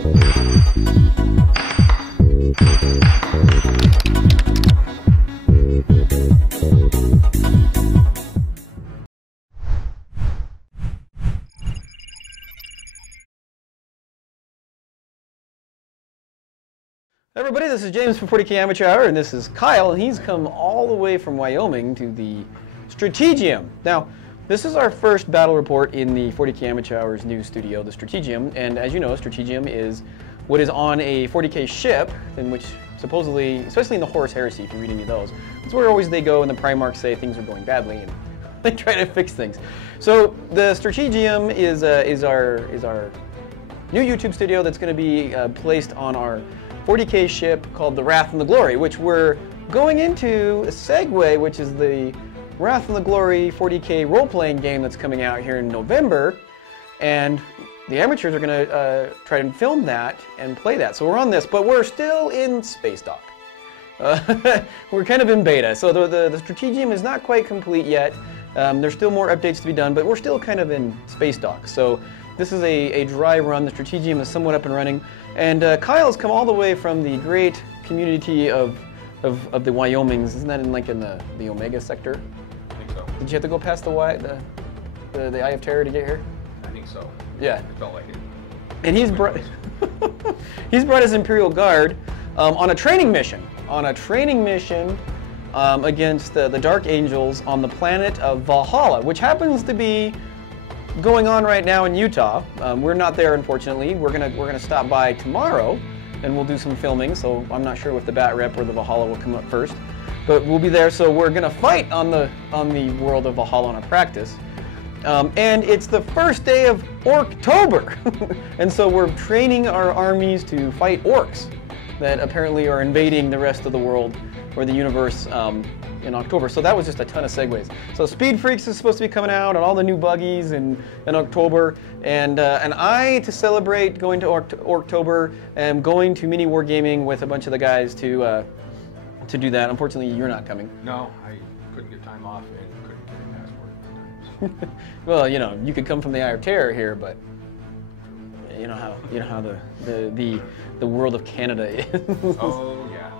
Everybody, this is James from 40K Amateur Hour, and this is Kyle, and he's come all the way from Wyoming to the Stratagem. Now, this is our first battle report in the 40K Amateur Hour's new studio, the Stratagem, and as you know, Stratagem is what is on a 40K ship, in which supposedly, especially in the Horus Heresy, if you read any of those, it's where always they go and the Primarchs say things are going badly, and they try to fix things. So the Stratagem is our new YouTube studio that's going to be placed on our 40K ship called the Wrath and the Glory, which we're going into a segue, which is the Wrath and the Glory 40K role-playing game that's coming out here in November, and the amateurs are going to try and film that and play that. So we're on this, but we're still in space dock. We're kind of in beta, so the Stratagem is not quite complete yet. There's still more updates to be done, but we're still kind of in space dock. So this is a dry run. The Stratagem is somewhat up and running. And Kyle's come all the way from the great community of the Wyomings. Isn't that in the Omega sector? I think so. Did you have to go past the Eye of Terror to get here? I think so. Yeah. It felt like it. And he's brought his Imperial Guard on a training mission. Against the Dark Angels on the planet of Valhalla, which happens to be going on right now in Utah. We're not there, unfortunately. We're gonna stop by tomorrow, and we'll do some filming. So I'm not sure if the Bat Rep or the Valhalla will come up first, but we'll be there. So we're gonna fight on the world of Valhalla on a practice, and it's the first day of Orktober, and so we're training our armies to fight orcs that apparently are invading the rest of the world or the universe in October. So that was just a ton of segues. So Speed Freaks is supposed to be coming out, and all the new buggies in October, and I, to celebrate going to Orktober, am going to Mini Wargaming with a bunch of the guys to do that. Unfortunately, you're not coming. No, I couldn't get time off and couldn't get a passport. Well, you know, you could come from the Eye of Terror here, but you know how the world of Canada is. Oh yeah.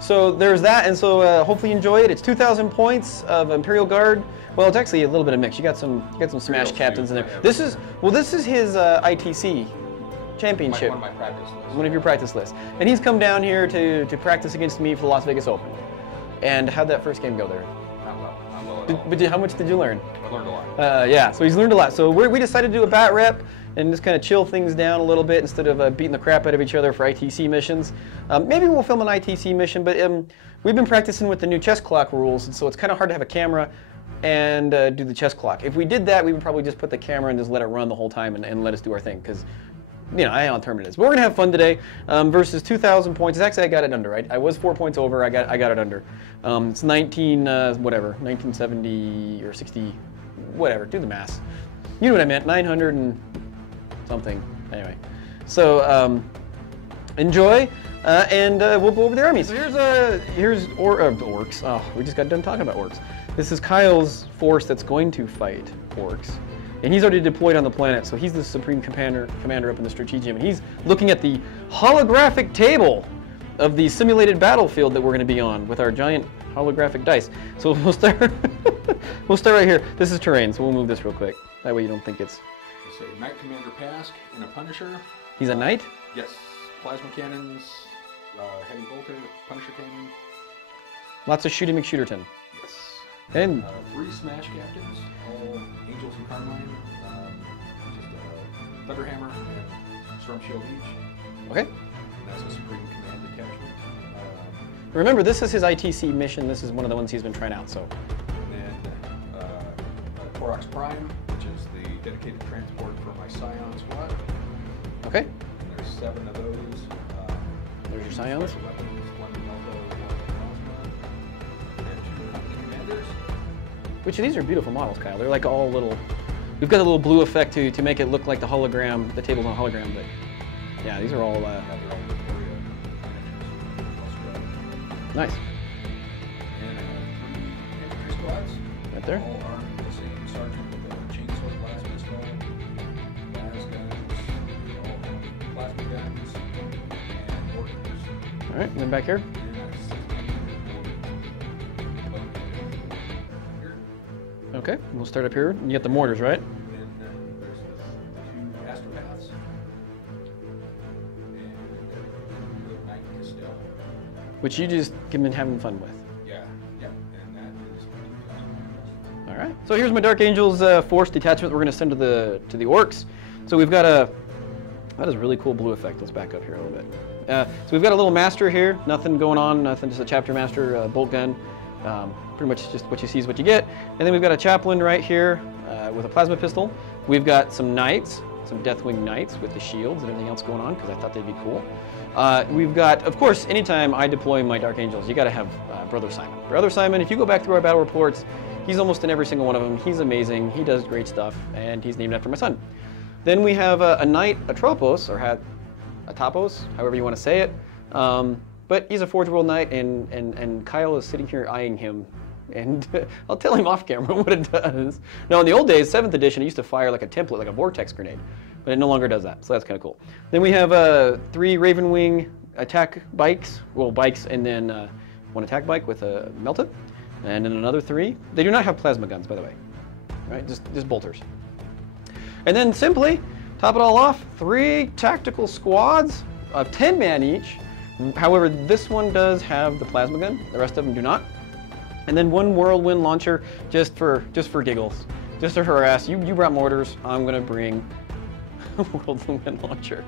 So there's that, and so hopefully you enjoy it. It's 2,000 points of Imperial Guard. Well, it's actually a little bit of mix. You got some Smash captains in there. This is his ITC championship. One of my practice lists. One of your practice lists. And he's come down here to practice against me for the Las Vegas Open. And how'd that first game go there? Not well at all. But how much did you learn? I learned a lot. Yeah, so he's learned a lot. So we decided to do a bat rep and just kind of chill things down a little bit instead of beating the crap out of each other for ITC missions. Maybe we'll film an ITC mission, but we've been practicing with the new chess clock rules, and so it's kind of hard to have a camera and do the chess clock. If we did that, we would probably just put the camera and just let it run the whole time and let us do our thing, because you know, I know how determined it is. But we're gonna have fun today. Versus 2,000 points. Actually, I got it under. I was 4 points over. I got it under. It's 1970 or 60, whatever. Do the math. You know what I meant. 900 and something. Anyway, so enjoy, and we'll go over the army. So here's orcs. Oh, we just got done talking about orcs. This is Kyle's force that's going to fight orcs. And he's already deployed on the planet, so he's the supreme commander up in the Stratagem, and he's looking at the holographic table of the simulated battlefield that we're going to be on with our giant holographic dice. So we'll start right here. This is terrain, so we'll move this real quick. That way you don't think it's... It's a Knight Commander Pask and a Punisher. He's a knight? Yes. Plasma cannons, heavy bolter, Punisher cannon. Lots of shooty McShooterton. Yes. And 3 Smash captains, all Angels and Carmine, just a Thunderhammer and Storm Shield each. okay. And that's a Supreme Command detachment. Remember, this is his ITC mission. This is one of the ones he's been trying out. So. And then Torox Prime, which is the dedicated transport for my Scion squad. Okay. And there's 7 of those. There's your Scions. Special weapons, 1 Melto, 1 Crossbow, and 2 company commanders. Which of these are beautiful models, Kyle. They're like all little. We've got a little blue effect to make it look like the hologram. The table's on hologram, but yeah, these are all. Yeah, they're all Victoria miniatures. Nice. And I have 3 infantry squads. Right there. All armed with the same sergeant with a chainsaw, blast pistol, las guns, all plasma guns, All right, then back here. Okay, we'll start up here. You get the mortars, right? And then there's the two Astra paths. And the Knight Castell. Which you just been having fun with. Yeah, and that is All right. So here's my Dark Angels force detachment. We're going to send to the orcs. So we've got that is a really cool blue effect. Let's back up here a little bit. So we've got a little master here. Nothing going on. Nothing. Just a chapter master bolt gun. Pretty much just what you see is what you get. And then we've got a chaplain right here with a plasma pistol. We've got some knights, some Deathwing knights with the shields and everything else going on because I thought they'd be cool. We've got, of course, anytime I deploy my Dark Angels, you got to have Brother Simon. Brother Simon, if you go back through our battle reports, he's almost in every single one of them. He's amazing. He does great stuff, and he's named after my son. Then we have a knight, a Tropos, or a Topos, however you want to say it. But he's a Forge World Knight, and Kyle is sitting here eyeing him. And I'll tell him off camera what it does. Now, in the old days, 7th edition, it used to fire like a template, like a vortex grenade. But it no longer does that, so that's kind of cool. Then we have 3 Ravenwing attack bikes. Well, bikes, and then 1 attack bike with a melta. And then another 3. They do not have plasma guns, by the way. Right? Just bolters. And then simply, top it all off, 3 tactical squads of 10 man each. However, this one does have the plasma gun. The rest of them do not. And then 1 whirlwind launcher just for giggles, just to harass. You brought mortars. I'm gonna bring a whirlwind launcher.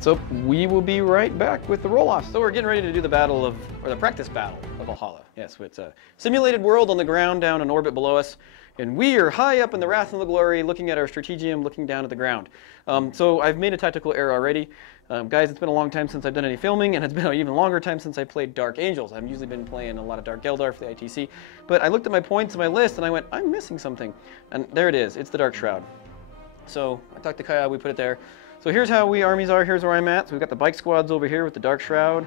So we will be right back with the roll-off. So we're getting ready to do the practice battle of Valhalla. Yes, it's a simulated world on the ground down in orbit below us. And we are high up in the Wrath and the Glory, looking at our Stratagem, looking down at the ground. So I've made a tactical error already. Guys, it's been a long time since I've done any filming, and it's been an even longer time since I played Dark Angels. I've usually been playing a lot of Dark Eldar for the ITC. But I looked at my points in my list, and I went, I'm missing something. And there it is. It's the Dark Shroud. So I talked to Kaya, we put it there. So here's how we armies are. Here's where I'm at. So we've got the bike squads over here with the Dark Shroud.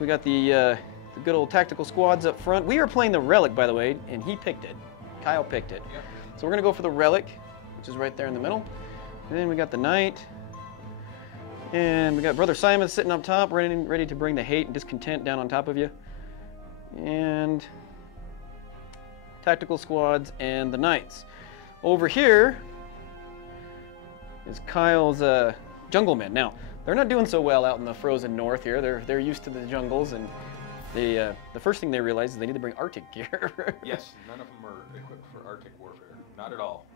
We got the good old tactical squads up front. We are playing the Relic, by the way, and he picked it. Kyle picked it. Yep. So we're going to go for the Relic, which is right there in the middle. And then we got the Knight. And we got Brother Simon sitting up top, ready to bring the hate and discontent down on top of you. And tactical squads and the Knights. Over here is Kyle's jungle men. Now, they're not doing so well out in the frozen north here. They're used to the jungles, and the first thing they realize is they need to bring Arctic gear. Yes, none of them are equipped for Arctic warfare. Not at all.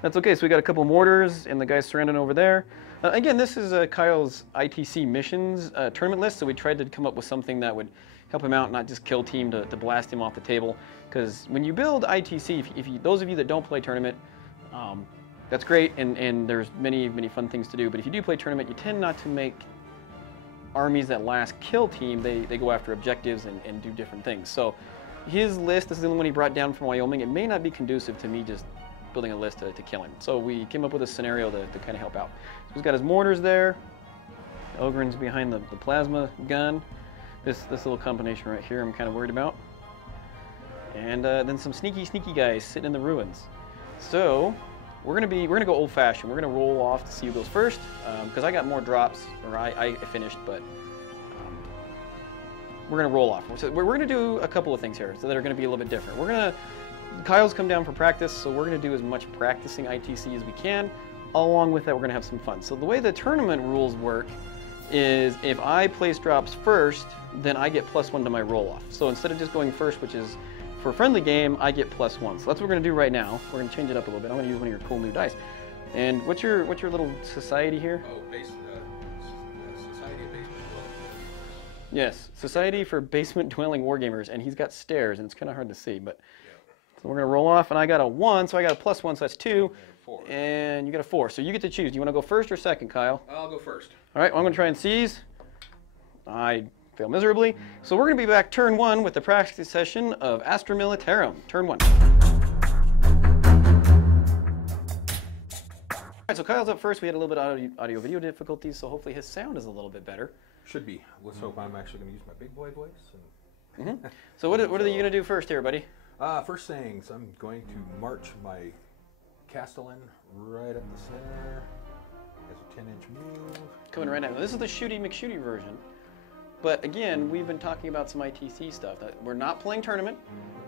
That's okay. So we got a couple mortars and the guys surrounding over there. Again, this is Kyle's ITC missions tournament list, so we tried to come up with something that would help him out, not just kill team to blast him off the table. Because when you build ITC, if those of you that don't play tournament, that's great, and there's many fun things to do. But if you do play tournament, you tend not to make armies that last kill team. They go after objectives and do different things. So his list, this is the only one he brought down from Wyoming. It may not be conducive to me just building a list to kill him. So we came up with a scenario to kind of help out. So he's got his mortars there. Ogren's behind the plasma gun. This little combination right here I'm kind of worried about. And then some sneaky guys sitting in the ruins. So we're gonna go old-fashioned. We're gonna roll off to see who goes first, because I got more drops, or I finished, but we're gonna roll off. So we're gonna do a couple of things here that are gonna be a little bit different. Kyle's come down for practice, so we're gonna do as much practicing ITC as we can. Along with that, we're gonna have some fun. So the way the tournament rules work is if I place drops first, then I get +1 to my roll-off. So instead of just going first, which is for a friendly game, I get +1. So that's what we're gonna do right now. We're gonna change it up a little bit. I'm gonna use one of your cool new dice. And what's your little society here? Oh, Society of Basement Dwelling. Yes, Society for Basement Dwelling Wargamers, and he's got stairs, and it's kind of hard to see, but so we're gonna roll off, and I got a 1, so I got a +1, so that's 2, and you got a 4. So you get to choose. Do you want to go first or second, Kyle? I'll go first. All right, well, I'm gonna try and seize. I fail miserably. So we're gonna be back turn 1 with the practice session of Astra Militarum. Turn 1. All right, so Kyle's up first. We had a little bit of audio-video difficulties, so hopefully his sound is a little bit better. Should be. Let's hope I'm actually going to use my big boy voice. And So what are you gonna do first here, buddy? First things, I'm going to march my Castellan right up the center, Has a 10-inch move. Coming right now. This is the Shooty McShooty version. But again, we've been talking about some ITC stuff. That we're not playing tournament.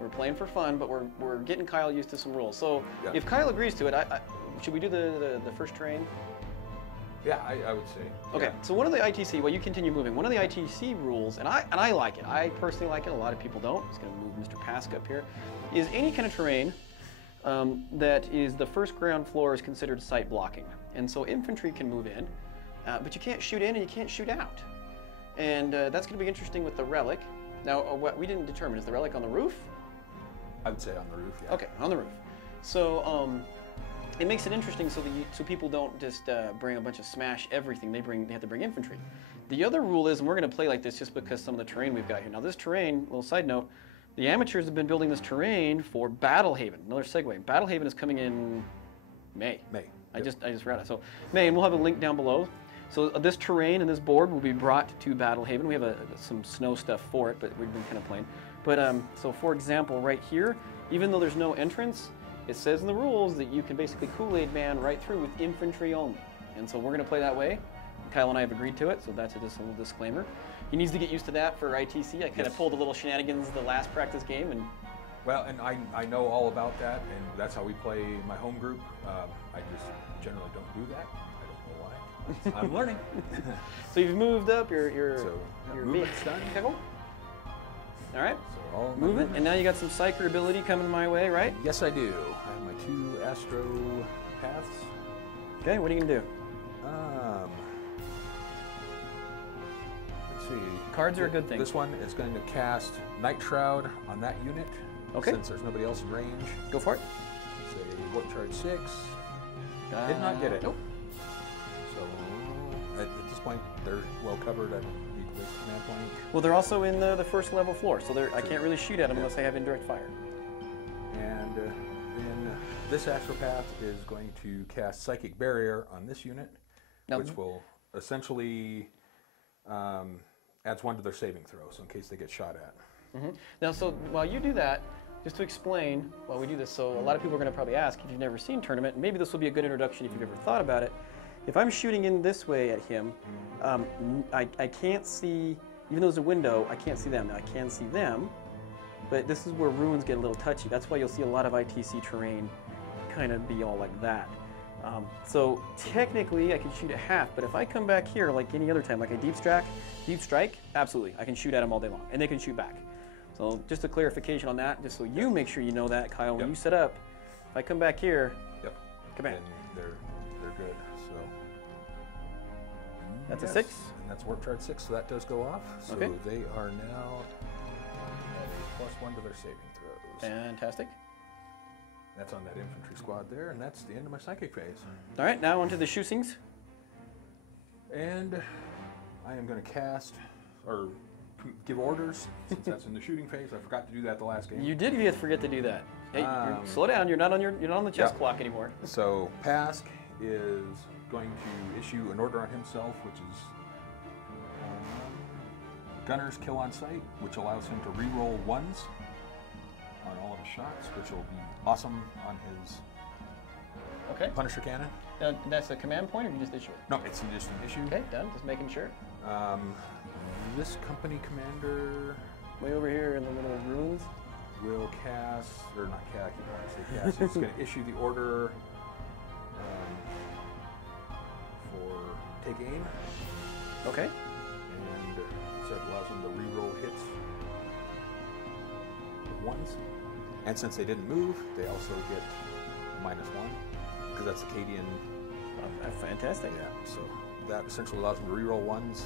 We're playing for fun, but we're getting Kyle used to some rules. So if Kyle agrees to it, should we do the first terrain? Yeah, I would say. Okay, so one of the ITC, well, you continue moving. One of the ITC rules, and I like it. I personally like it. A lot of people don't. I'm just going to move Mr. Pask up here. Is any kind of terrain that is the first ground floor is considered site blocking, and so infantry can move in, but you can't shoot in and you can't shoot out. And that's going to be interesting with the relic. Now, what we didn't determine, is the relic on the roof? I would say on the roof, yeah. Okay, on the roof. So it makes it interesting so that so people don't just bring a bunch of smash everything. They have to bring infantry. The other rule is, and we're going to play like this just because some of the terrain we've got here. Now this terrain, little side note, the amateurs have been building this terrain for Battle Haven. Another segue. Battle Haven is coming in May. May. I just read it. So May, and we'll have a link down below. So this terrain and this board will be brought to Battle Haven. We have some snow stuff for it, but we've been kind of playing. But so for example, right here, even though there's no entrance, it says in the rules that you can basically Kool-Aid Man right through with infantry only. And so we're going to play that way. Kyle and I have agreed to it, so that's just a little disclaimer. He needs to get used to that for ITC. I kind of pulled a little shenanigans the last practice game. Well, and I know all about that, and that's how we play my home group. I just generally don't do that. I don't know why. I'm learning. So you've moved up, your movement's done. Pickle. All right, So all movement, and now you got some psyker ability coming my way, right? Yes, I do. I have my 2 Astro paths. Okay, what are you gonna do? Let's see. Cards are a good thing. This one is going to cast Night Shroud on that unit. Okay. Since there's nobody else in range. Go for it. Say Warp Charge 6. Did not get it. Nope. So at this point, they're well covered. I don't need to waste a command point. Well, they're also in the first level floor, so I can't really shoot at them unless I have indirect fire. And then this Astropath is going to cast Psychic Barrier on this unit, which will essentially adds 1 to their saving throw, so in case they get shot at. Now, so while you do that, just to explain while we do this, so a lot of people are going to probably ask if you've never seen tournament, and maybe this will be a good introduction if you've ever thought about it. If I'm shooting in this way at him, I can't see, even though there's a window, I can't see them. Now I can see them, but this is where ruins get a little touchy. That's why you'll see a lot of ITC terrain kind of be all like that. So technically I can shoot at half, but if I come back here like any other time, like a deep strike, absolutely, I can shoot at them all day long, and they can shoot back. So just a clarification on that, just so you make sure you know that, Kyle, when you set up, if I come back here, command. And they're good, so. That's a 6? And that's Warp Charge 6, so that does go off. So they are now at a +1 to their saving throws. Fantastic. That's on that infantry squad there, and that's the end of my psychic phase. All right, now onto the shootings. And I am going to cast, or give orders, since that's in the shooting phase. I forgot to do that the last game. You did forget to do that. Hey, slow down. You're not on the chess clock anymore. So Pask is going to issue an order on himself, which is Gunner's Kill on Sight, which allows him to re-roll 1s on all of his shots, which will be awesome on his Punisher cannon. That's a command point, or you just issue it? No, it's just an issue. Okay, done. Just making sure. This company commander, way over here in the middle of ruins, will cast, or not cast, I want to say cast. It's going to issue the order for take aim. Okay. And so it allows them to re-roll hits with 1s. And since they didn't move, they also get -1 because that's Acadian. Fantastic. Yeah. So that essentially allows them to re-roll 1s.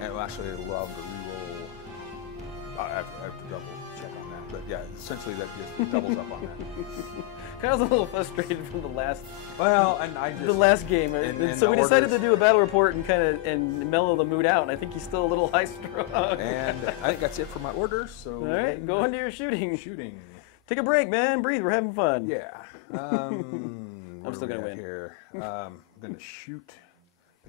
And actually, it'll allow them to re-roll. I have to double check on that, but yeah, essentially that just doubles up on that. Kyle's a little frustrated from the last. Well, and I just the last game, and so we decided to do a battle report and mellow the mood out. And I think he's still a little high strung. And I think that's it for my orders. So all right, go into your shooting. Shooting. Take a break, man. Breathe. We're having fun. Yeah. I'm still gonna win here. I'm gonna shoot.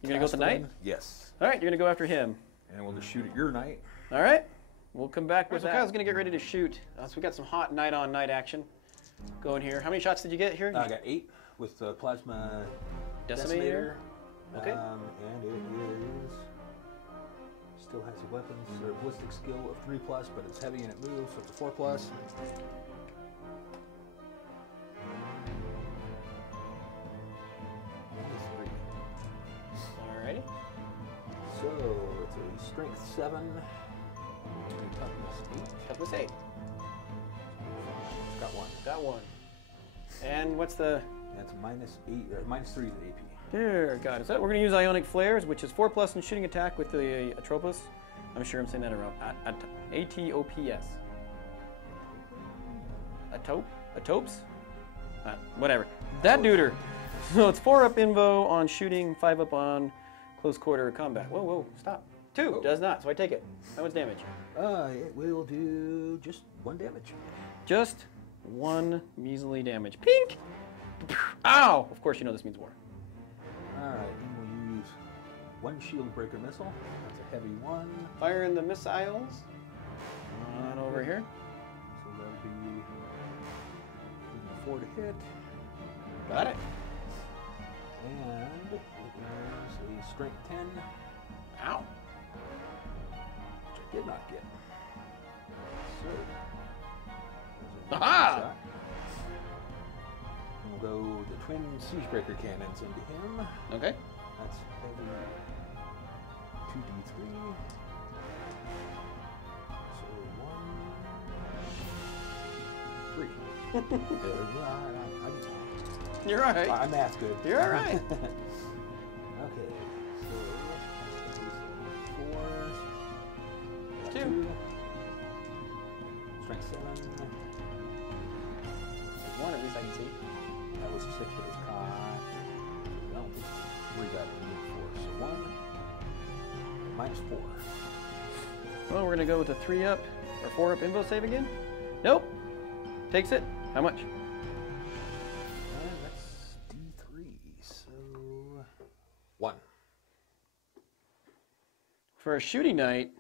You're gonna go with the knight? Yes. All right, you're gonna go after him. And we'll just shoot at your knight. All right. We'll come back with that. So Kyle's gonna get ready to shoot. So we got some hot night on night action going here. How many shots did you get here? I got 8 with the plasma decimator. Okay. And it is still has a weapons or ballistic skill of 3+, but it's heavy and it moves, so it's a 4+. Alrighty. So it's a strength 7, toughness 8. Toughness 8. Got one. Got one. And what's the? That's -8, -3 is AP. There, got it. So we're going to use Ionic Flares, which is 4+ in shooting attack with the Atropos. I'm sure I'm saying that around. ATOPS. Atopes? Whatever. That duder. So it's 4 up invo on shooting, 5 up on close quarter combat. Whoa, whoa, stop. 2 Oh. does not, so I take it. How much damage? It will do just 1 damage. Just 1 measly damage. Pink! Ow! Of course you know this means war. Alright, then we'll use 1 shield breaker missile. That's a heavy 1. Firing the missiles. On over here. So that'll be 4 to hit. Got it. And it is a strength 10. Ow. Which I did not get. So, there's a Aha! shot. And we'll go the twin siegebreaker cannons into him. Okay. That's heavy 2d3. So 1, 3. You're all right. I'm math good. You're all right. Okay, so 4s. 2. Strength 7. There's 1 at least I can see. That was a 6, but it's caught. No, 3 got it. 4. So 1 -4. Well, we're going to go with the 3 up or 4 up invo save again. Nope. Takes it. How much? And that's D3. So 1. For a shooting knight,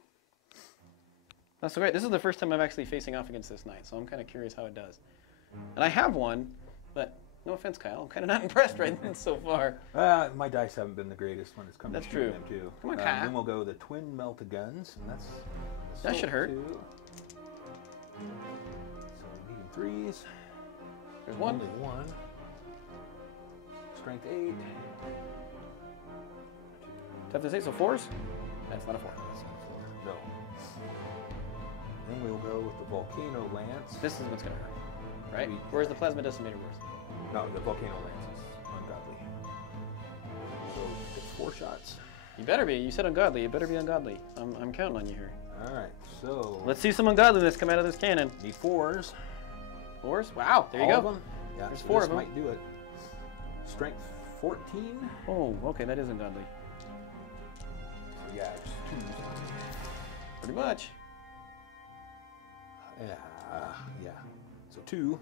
that's so great. This is the first time I'm actually facing off against this knight, so I'm kind of curious how it does. And I have one, but no offense, Kyle, I'm kind of not impressed right now so far. My dice haven't been the greatest when it's come That's to shooting true. them too. Come on, Kyle. Then we'll go the twin melta-guns, and that's That should hurt. 2. So medium 3s. There's 1. Only 1. Strength 8. Toughness 8, so 4s? That's not a 4. That's not a 4. No. Then we'll go with the volcano lance. This is what's going to hurt, right? Where's the plasma decimator worse? No, the volcano lance is ungodly. So it's 4 shots. You better be. You said ungodly. You better be ungodly. I'm counting on you here. All right. So Let's see some ungodliness come out of this cannon. need 4s. 4s? Wow, there you All go. of them. Yeah, There's so 4 this of them. might do it. Strength 14. Oh, okay, that is ungodly. So yeah, it's 2s. Pretty much. Yeah. So 2.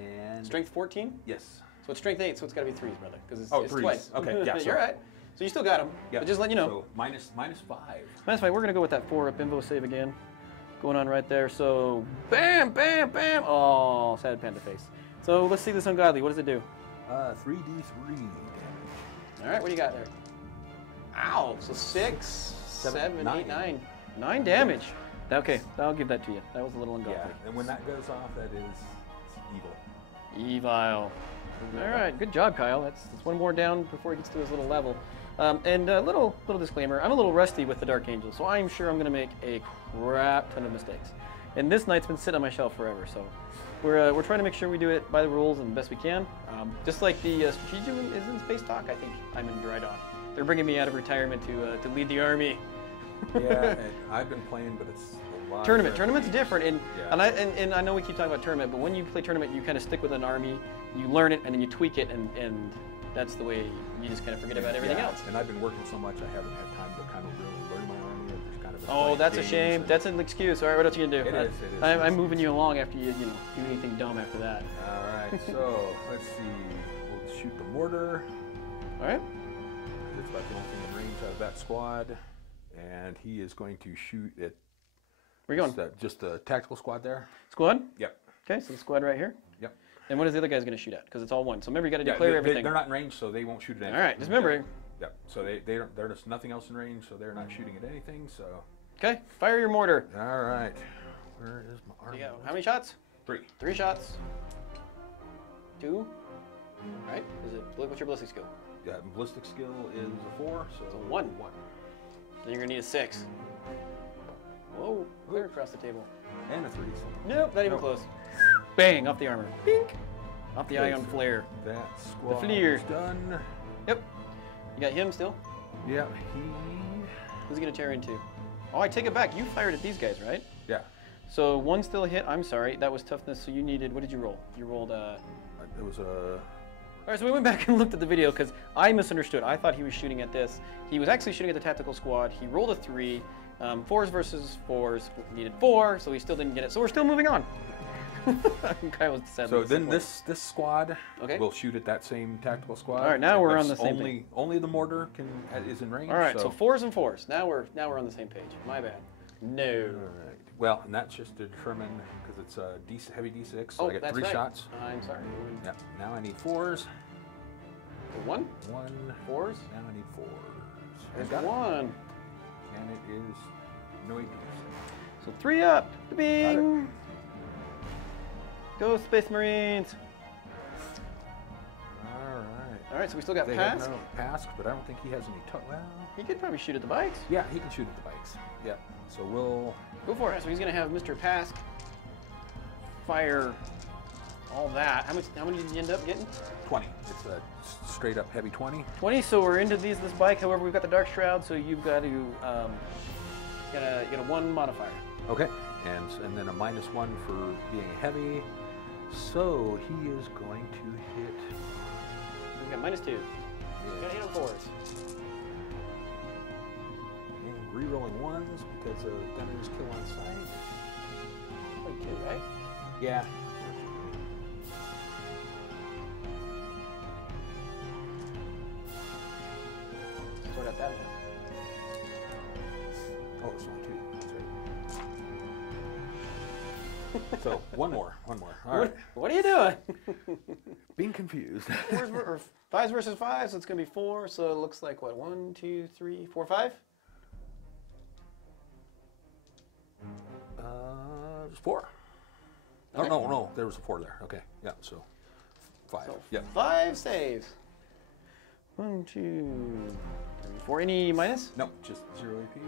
And Strength 14? yes. So it's strength 8, so it's got to be 3s, brother. Because it's, Oh, it's 3s. twice. Okay, yeah, You're sorry. right. So you still got them. Yeah. But just let you know. So minus 5. That's fine. We're going to go with that 4 up invo save again. Going on right there. So, bam, bam, bam. Oh, sad panda face. So let's see this ungodly. What does it do? 3d3 damage. All right, what do you got there? Ow. So 6, 7, 8, 9. 9 damage. Okay, I'll give that to you. That was a little ungodly. Yeah, and when that goes off, that is evil. Evil. All right, good job, Kyle. That's 1 more down before he gets to his little level. And a little disclaimer, I'm a little rusty with the Dark Angel, so I'm sure I'm going to make a crap ton of mistakes. And this knight's been sitting on my shelf forever, so we're trying to make sure we do it by the rules and the best we can. Just like the Stratagem is in Space Talk, I think I'm in dry dock. They're bringing me out of retirement to lead the army. Yeah, and I've been playing, but it's a lot. Tournament's different, Yeah. and I know we keep talking about tournament, but when you play tournament, you kind of stick with an army, you learn it, and then you tweak it, and that's the way you just kind of forget about everything else. And I've been working so much, I haven't had time to kind of really learn my army. Or just kind of Oh, that's a shame. That's an excuse. All right, what else are you gonna do? It is. I'm moving you along after you do anything dumb after that. All right, so let's see. We'll shoot the mortar. All right. It's about the only thing in range out of that squad. And he is going to shoot at Where you going? just the tactical squad there. Squad? Yep. Okay, so the squad right here. Yep. And what is the other guy's going to shoot at? Because it's all one. So remember, you got to declare everything. They're not in range, so they won't shoot at anything. All right, just remember. Yep. So they're just nothing else in range, so they're not shooting at anything. So. Okay, fire your mortar. All right. Where is my arm? How many shots? 3. 3 shots. 2. All right. What's your ballistic skill? Yeah, ballistic skill is a 4, so it's a 1. 1. Then you're gonna need a 6. Whoa! Clear across the table. And a 3. Nope, not even close. Bang! Off the armor. Pink. Off the ion flare. That squad is done. Yep. You got him still? Yeah, Who's he gonna tear into? Oh, I take it back. You fired at these guys, right? Yeah. So 1 still hit. I'm sorry. That was toughness. So you needed. What did you roll? You rolled. It was a. All right. So we went back and looked at the video because I misunderstood. I thought he was shooting at this. He was actually shooting at the tactical squad. He rolled a 3. 4s versus 4s. Needed 4, so he still didn't get it. So we're still moving on. Kyle was sadly so then this squad will shoot at that same tactical squad. All right, now we're on the same page. Only the mortar is in range. All right, so 4s and 4s. Now we're on the same page. My bad. No. All right. Well, and that's just to determine because it's a heavy D6. So I get 3 shots. I'm sorry. Yeah. Now I need 4s. 1. 1. 4s. Now I need 4s. There's 1. And it is no 18. So 3 up. Bing. Go Space Marines! All right, so we still got Pask. Pask, but I don't think he has any. Well, he could probably shoot at the bikes. Yeah, he can shoot at the bikes. Yeah, so we'll go for it. So he's gonna have Mr. Pask fire all that. How many did you end up getting? 20. It's a straight up heavy 20. 20. So we're into this bike. However, we've got the Dark Shroud, so you've got to get a 1 modifier. Okay, and then a -1 for being a heavy. So he is going to hit. He's got -2. Yeah. Gotta hit on 4s. And re-rolling 1s because of gunner's kill on sight. Like 2, right? Yeah. Sort out that one. Oh, it's only 2. That's right. So one more. All right. What are you doing? Being confused. 5s versus 5s. So it's gonna be 4. So it looks like what? 1, 2, 3, 4, 5. 4. Okay. Oh no, there was a 4 there. Okay, yeah. So 5. So yeah. 5 saves. 1, 2, 3, 4. Any minus? No, just 0 AP.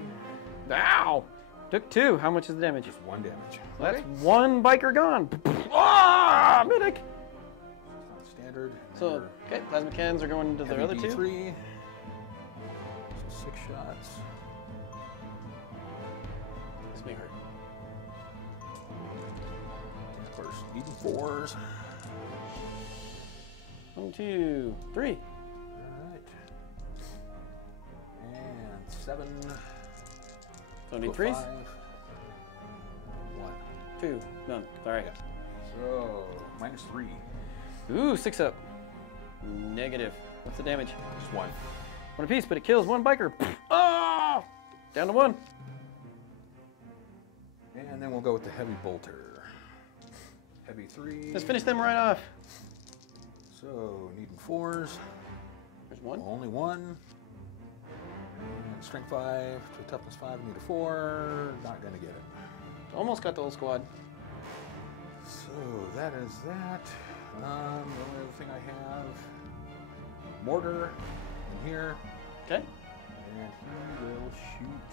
Ow! Took 2. How much is the damage? Just 1 damage. So that's 1 biker gone. Ah, medic. It's not standard. So okay, plasma cans are going to the other 2. 3. So 6 shots. This may hurt. Of course, needing 4s. 1, 2, 3. All right. And 7. So need 3s? 5. 1. 2. None. All right. Yeah. So -3. Ooh, 6 up. Negative. What's the damage? Just 1. 1 apiece, but it kills 1 biker. Oh! Down to 1. And then we'll go with the heavy bolter. Heavy 3. Let's finish them right off. So needing 4s. There's 1. Only 1. And strength 5 to a toughness 5. Need a 4. Not gonna get it. Almost got the whole squad. So that is that. The only other thing I have, mortar in here. Okay. And he will shoot.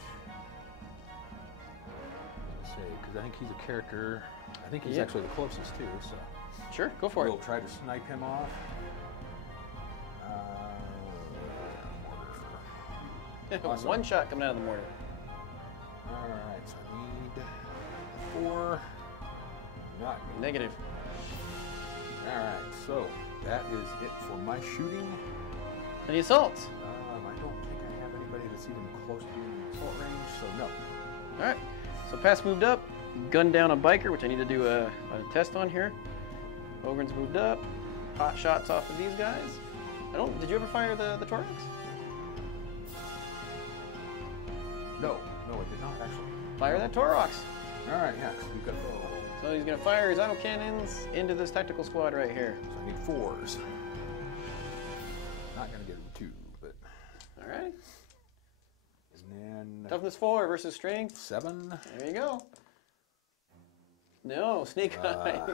Let's say, because I think he's a character. I think he's actually the closest too. So sure, go for it. We'll try to snipe him off. Awesome. 1 shot coming out of the mortar. All right, so I need 4. Not Negative. All right, so that is it for my shooting. Any assaults? I don't think I have anybody that's even close to the assault range, so no. All right. So Pass moved up, gunned down a biker, which I need to do a test on here. Ogren's moved up. Pot shots off of these guys. Did you ever fire the Torx? No, it did not actually. Fire that Torx. All right, yeah, 'cause we've got the So he's going to fire his autocannons into this tactical squad right here. So I need 4s. Not going to get a 2, but... All right. And then... Toughness 4 versus strength 7. There you go. No, snake eye. I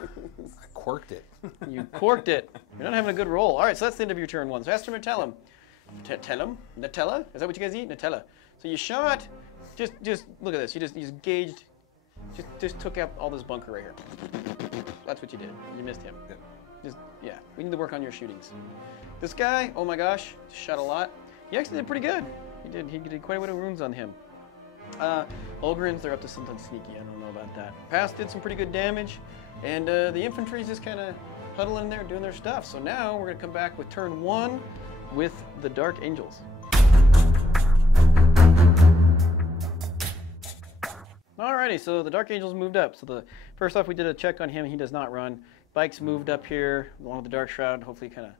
quirked it. You corked it. You're not having a good roll. All right, so that's the end of your turn 1. So Astra Militarum. Nutella? Is that what you guys eat? Nutella. So you shot. Just look at this. You just gauged. Just took out all this bunker right here. That's what you did. You missed him. Yeah. We need to work on your shootings. This guy, oh my gosh, shot a lot. He actually did pretty good. He did quite a bit of wounds on him. Ogrins, they're up to something sneaky. I don't know about that. Pass did some pretty good damage, and the infantry's just kind of huddling in there doing their stuff. So now we're going to come back with turn 1 with the Dark Angels. Alrighty, so the Dark Angels moved up. So first off, we did a check on him. He does not run. Bikes moved up here along with the Dark Shroud. Hopefully kind of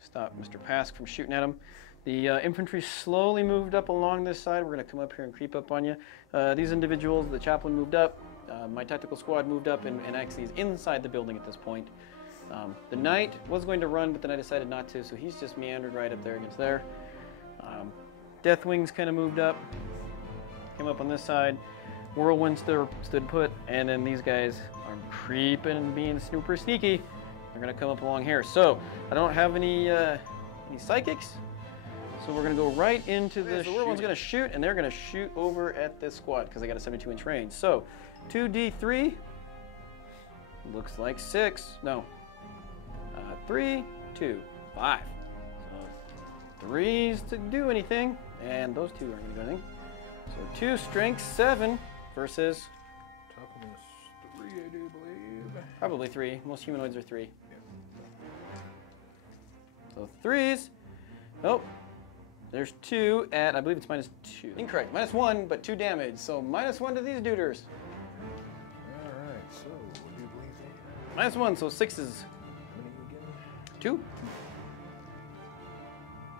stop Mr. Pask from shooting at him. The infantry slowly moved up along this side. We're going to come up here and creep up on you. These individuals, the chaplain moved up. My tactical squad moved up and actually is inside the building at this point. The knight was going to run, but then I decided not to, so he's just meandered right up there against there. Deathwings kind of moved up, came up on this side. Whirlwind stood put, and then these guys are creeping and being super sneaky. They're going to come up along here. So I don't have any psychics. So we're going to go right into this. The Whirlwind's going to shoot, and they're going to shoot over at this squad because they got a 72-inch range. So 2d3 looks like 6. No. 3, 2, 5. So 3s to do anything, and those 2 aren't going to do anything. So 2 strength 7 versus Toughness 3, I do believe. probably 3. Most humanoids are 3. Yeah. So 3s. Oh. There's 2 at, I believe it's -2. Incorrect. -1, but 2 damage. So -1 to these duders. Alright, so what do you believe they are? -1, so 6s. How many again? 2?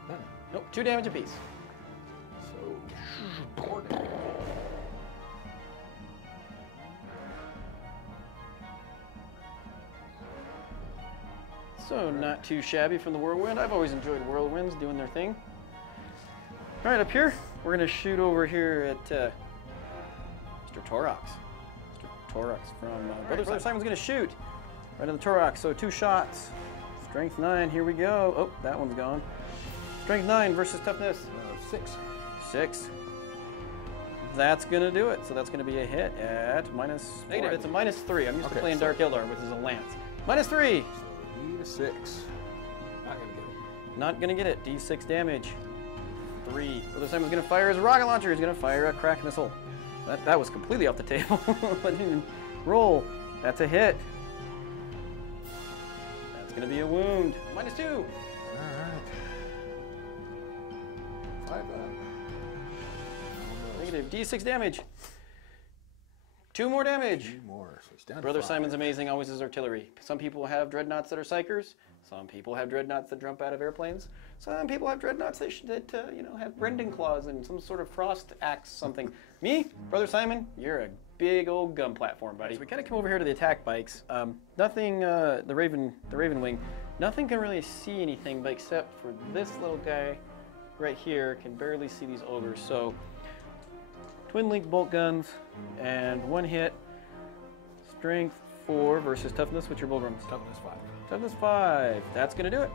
None. Nope, 2 damage apiece. So, 4 damage. So not too shabby from the Whirlwind. I've always enjoyed Whirlwinds doing their thing. All right, up here, we're going to shoot over here at Mr. Torox. Mr. Torox from Brother Simon's going to shoot right in the Torox. So 2 shots. Strength 9, here we go. Oh, that one's gone. Strength 9 versus toughness. 6. 6. That's going to do it. So that's going to be a hit at -4. It's a -3. I'm used to playing Dark Eldar, which is a lance. -3. So D6. Not going to get it. Not going to get it. D6 damage. 3. Brother Simon's going to fire his rocket launcher. He's going to fire a crack missile. That was completely off the table. I didn't even roll. That's a hit. That's going to be a wound. -2. Alright. 5 up. Negative. D6 damage. 2 more damage. 2 more. So he's down to Brother 5. Simon's amazing, always his artillery. Some people have dreadnoughts that are psychers. Some people have dreadnoughts that jump out of airplanes. Some people have dreadnoughts that have Brendan claws and some sort of frost axe something. Me, Brother Simon, you're a big old gun platform, buddy. So we kind of come over here to the attack bikes. Nothing, the Raven Wing, nothing can really see anything, but except for this little guy right here can barely see these ogres. So twin link bolt guns and 1 hit. Strength 4 versus toughness. What's your Bullgrims? Toughness 5. Toughness 5. That's going to do it.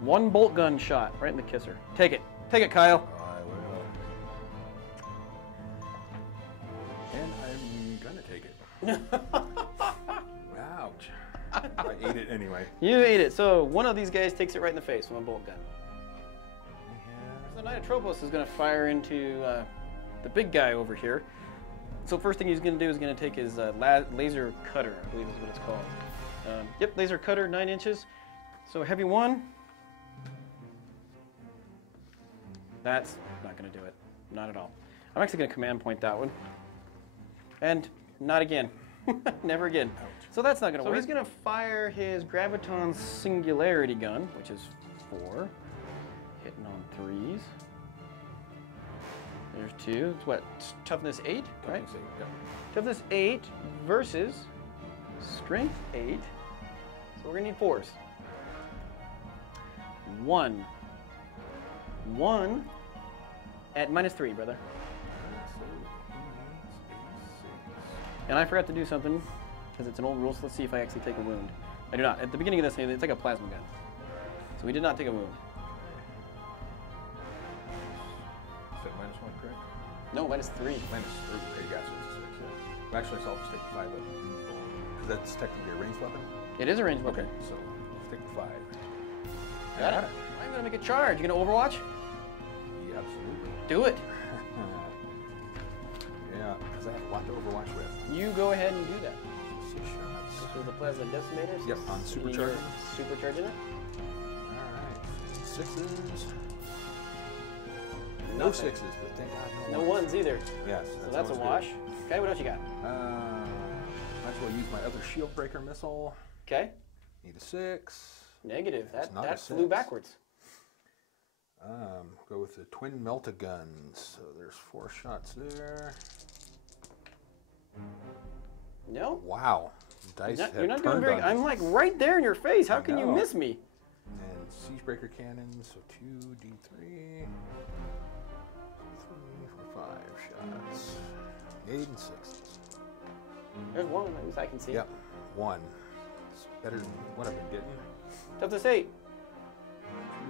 1 bolt gun shot right in the kisser. Take it. Take it, Kyle. I will. And I'm going to take it. Ouch. I ate it anyway. You ate it. So one of these guys takes it right in the face with a bolt gun. So Knight of Tropos is going to fire into the big guy over here. So first thing he's going to do is going to take his laser cutter, I believe is what it's called. Yep, laser cutter, 9 inches. So heavy 1. That's not going to do it. Not at all. I'm actually going to command point that one. And not again. Never again. Ouch. So that's not going to work. So he's going to fire his Graviton Singularity gun, which is 4. Hitting on 3s. There's 2. It's what? Toughness 8, right? Toughness 8, yeah. Toughness 8 versus strength 8. So we're gonna need 4s. 1. 1 at -3, brother. So he needs a 6. And I forgot to do something because it's an old rule. So let's see if I actually take a wound. I do not. At the beginning of this game, it's like a plasma gun. So we did not take a wound. Is that -1, correct? No, -3. -3. Okay, yeah, so it's a 6. Yeah. Well, actually, so I'll just take the 5 because that's technically a ranged weapon. It is a ranged weapon. Okay, so let's take the 5. Got it. I'm gonna make a charge. You gonna Overwatch? Yeah, absolutely. Do it. Yeah, because I have a lot to Overwatch with. You go ahead and do that. 6 shots. So the plasma decimators. Yep, on supercharging. Supercharging it. Alright. 6s. No Nothing. 6s, but thank God No ones either. Yes. So that's a wash. Okay, what else you got? Might as well use my other shield breaker missile. Okay. Need a 6. Negative. That's not a That 6. flew backwards. Go with the twin meltaguns. So there's 4 shots there. No. Wow. Dice You're not doing turned very on good. I'm us. like right there in your face. How can you know. miss me? And siegebreaker cannons, so 2d3. 3, 4, 5 shots. 8 and 6s. There's one at least I can see. Yep, 1. It's better than what I've been getting. Toughness 8.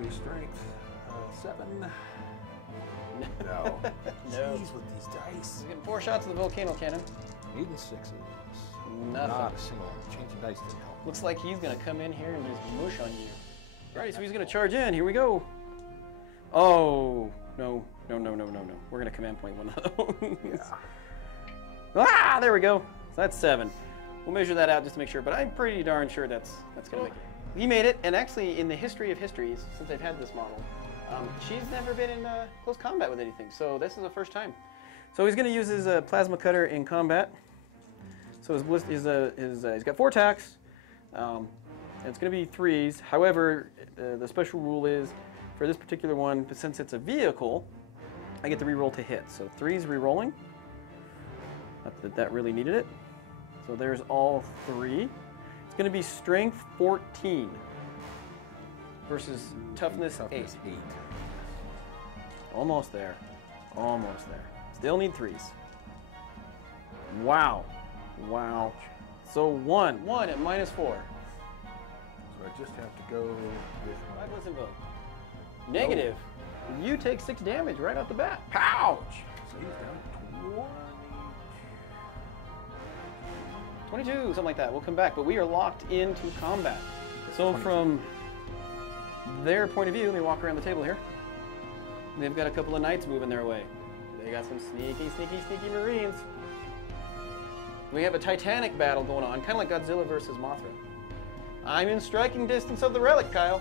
2 strength. 7. No. No. Jeez, with these dice. He's getting 4 shots of the volcano cannon. 8 and 6s. Nothing. Not a single one. Changing dice didn't help. Looks like he's gonna come in here and just mush on you. Alright, so he's gonna charge in. Here we go. Oh no. We're gonna command point one of those. Yeah. Ah, there we go. So that's 7. We'll measure that out just to make sure, but I'm pretty darn sure that's gonna make it. He made it, and actually in the history of histories, since I've had this model, she's never been in close combat with anything, so this is the first time. So he's gonna use his plasma cutter in combat. So he's got 4 attacks, and it's gonna be 3s. However, the special rule is, for this particular one, since it's a vehicle, I get to reroll to hit. So 3s rerolling. Not that that really needed it. So there's all 3. It's going to be strength 14 versus toughness 8. Almost there. Almost there. Still need 3s. Wow. Wow. So 1 at -4. So I just have to go with my... 5 was invoked. Negative. You take 6 damage right off the bat. Ouch! So he's down to 22, something like that. We'll come back, but we are locked into combat. So from their point of view, let me walk around the table here. They've got a couple of knights moving their way. They got some sneaky Marines. We have a titanic battle going on, kind of like Godzilla versus Mothra. I'm in striking distance of the relic, Kyle.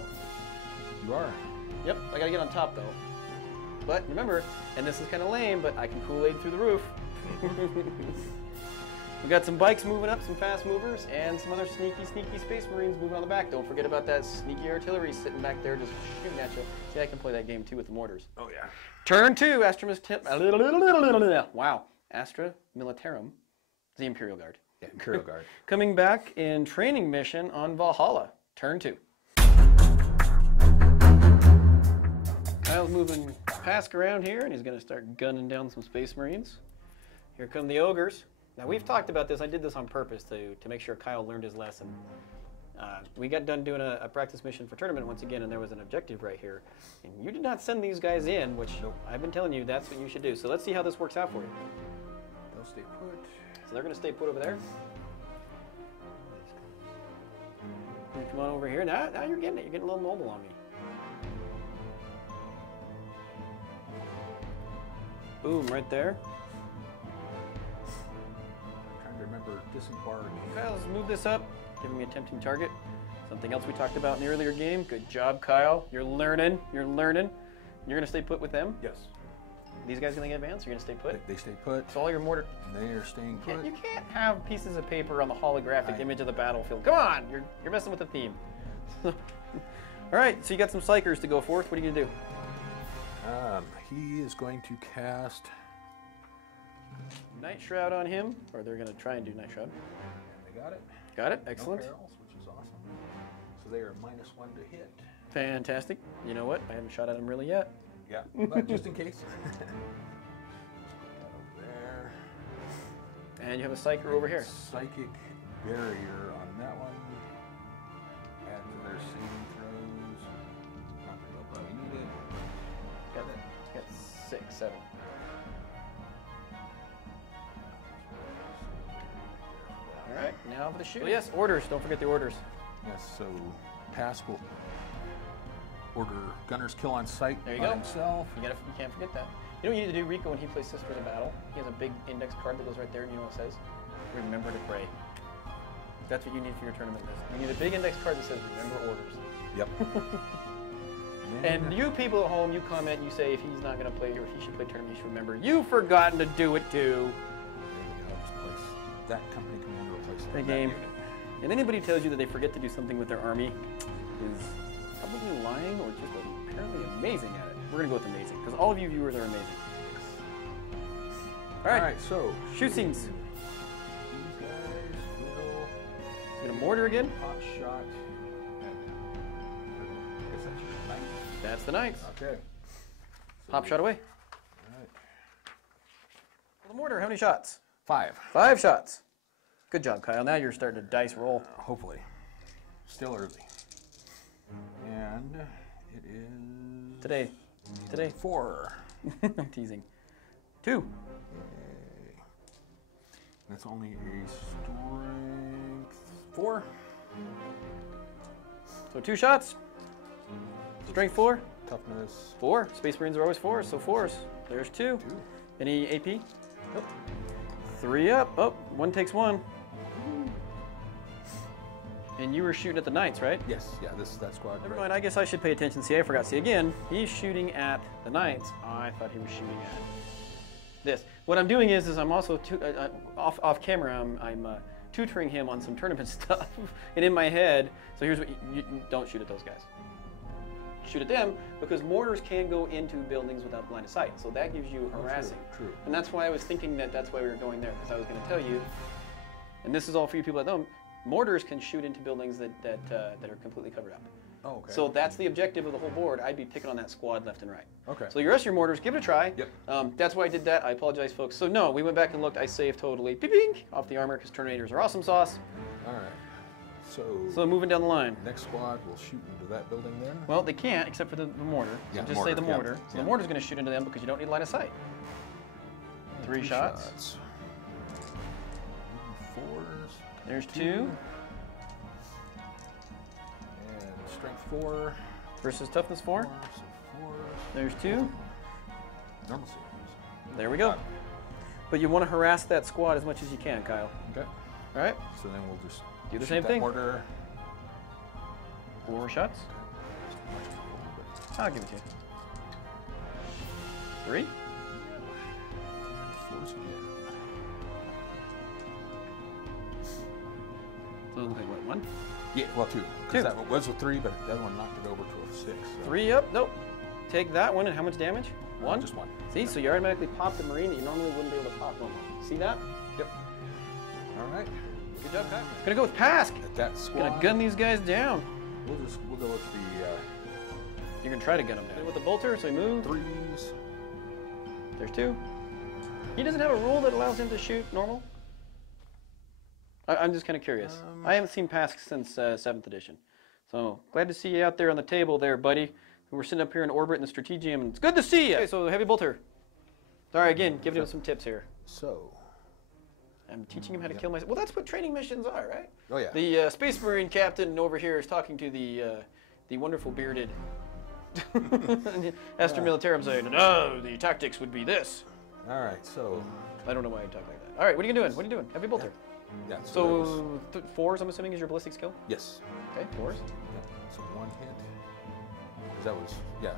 You are. Yep, I gotta get on top though. But remember, and this is kind of lame, but I can Kool-Aid through the roof. We got some bikes moving up, some fast movers, and some other sneaky space marines moving on the back. Don't forget about that sneaky artillery sitting back there just shooting at you. See, I can play that game too with the mortars. Oh yeah. Turn 2, Astra Wow. Astra Militarum, the Imperial Guard. Yeah, Imperial Guard. Coming back in training mission on Valhalla. Turn 2. Kyle's moving Pask around here, and he's going to start gunning down some space marines. Here come the ogres. Now, we've talked about this. I did this on purpose to make sure Kyle learned his lesson. We got done doing a practice mission for tournament once again, and there was an objective right here. And you did not send these guys in, which I've been telling you that's what you should do. So let's see how this works out for you. They'll stay put. So they're going to stay put over there. You come on over here. Now you're getting it. You're getting a little mobile on me. Boom, right there. Remember disembarking. Kyle, let's move this up. Giving me a tempting target. Something else we talked about in the earlier game. Good job, Kyle. You're learning. You're learning. You're going to stay put with them? Yes. These guys going to get advanced? You're going to stay put? They stay put. So all your mortar... They are staying put. You can't have pieces of paper on the holographic image of the battlefield. Come on! You're messing with the theme. All right, so you got some psychers to go forth. What are you going to do? He is going to cast Night Shroud on him, or they're going to try and do Night Shroud. They got it. Got it. Excellent. No perils, which is awesome. So they are -1 to hit. Fantastic. You know what? I haven't shot at him really yet. Yeah, but just in case. Over there. And you have a Psyker over here. Psychic barrier on that one. Add to their saving throws. Not that they'll probably need it. Got 6, 7. All right, now for the shoot. Well, yes, orders. Don't forget the orders. Yes, so pass will order Gunner's kill on sight There you by go. himself. You can't forget that. You know what you need to do, Rico, when he plays Sisters of Battle? He has a big index card that goes right there, and you know what it says? Remember to pray. That's what you need for your tournament list. You need a big index card that says remember orders. Yep. And you people at home, you comment, you say if he's not going to play or if he should play tournament, you should remember you've forgotten to do it too. There we go. Just place that company commander replace The game. And anybody who tells you that they forget to do something with their army is probably lying or just apparently amazing at it. We're going to go with amazing because all of you viewers are amazing. All right, so shoot scenes. These guys will Get a mortar again. hot shot. I guess that's your knight. That's the Knights. Okay. So Pop shot away. All right. The mortar, how many shots? 5. 5 shots. Good job, Kyle. Now you're starting to dice roll. Hopefully. Still early. And it is Today. 4. I'm teasing. 2. Yay. That's only a strength 4. So 2 shots. Strength 4. Toughness 4. Space Marines are always 4, so 4s. There's 2. 2. Any AP? Nope. 3 up. Oh, 1 takes 1. And you were shooting at the Knights, right? Yes, yeah, that squad. Never mind, I guess I should pay attention. See, I forgot. See, again, he's shooting at the Knights. I thought he was shooting at this. What I'm doing is I'm also, off camera, I'm tutoring him on some tournament stuff. And in my head, so here's what, you don't shoot at those guys. Shoot at them, because mortars can go into buildings without line of sight. So that gives you harassing. True. And that's why I was thinking that's why we were going there, because I was going to tell you, and this is all for you people at home, mortars can shoot into buildings that are completely covered up. Oh, okay. So that's the objective of the whole board. I'd be picking on that squad left and right. Okay. So the rest of your mortars, give it a try. Yep. That's why I did that. I apologize, folks. So no, we went back and looked. I saved totally beep, off the armor because Terminators are awesome sauce. All right. So moving down the line. Next squad will shoot into that building there. Well, they can't except for the mortar. So Yeah, just mortar, say the yeah, mortar. So yeah. the mortar's going to shoot into them because you don't need line of sight. 3 shots. 4s. There's 2. And strength 4. Versus toughness 4. So 4s. There's 2. Normal series. There we go. But you want to harass that squad as much as you can, Kyle. Okay. All right. So then we'll just Do the shoot same that thing. Mortar. 4 shots. I'll give it to you. 3. 4s again. So like what, 1? Yeah, well 2. 2. Because that one was a 3, but the other one knocked it over to a 6. So. 3 up. Nope. Take that one, and how much damage? 1? Just 1. See, so you automatically pop the Marine that you normally wouldn't be able to pop normally. See that? Yep. All right. Good job, Kyle. Gonna go with Pask. At that squad. Gonna gun these guys down. We'll go with the You're gonna try to gun them down. With the bolter, so he moves. 3s. There's 2. He doesn't have a rule that allows him to shoot normal? I'm just kind of curious. I haven't seen Pask since 7th edition. So, glad to see you out there on the table there, buddy. We're sitting up here in orbit in the Stratagem, and it's good to see you! Okay, so heavy bolter. Sorry, again, giving him some tips here. So. I'm teaching him how to kill myself. Well, that's what training missions are, right? Oh, yeah. The Space Marine captain over here is talking to the wonderful bearded Astra Militarum saying, no, the tactics would be this. All right, so. I don't know why you talk like that. All right, what are you doing? What are you doing? Heavy bolter. Yeah. So 4s, I'm assuming, is your ballistic skill? Yes. Okay, 4s. Yeah, so 1 hit. 'Cause that was, yeah,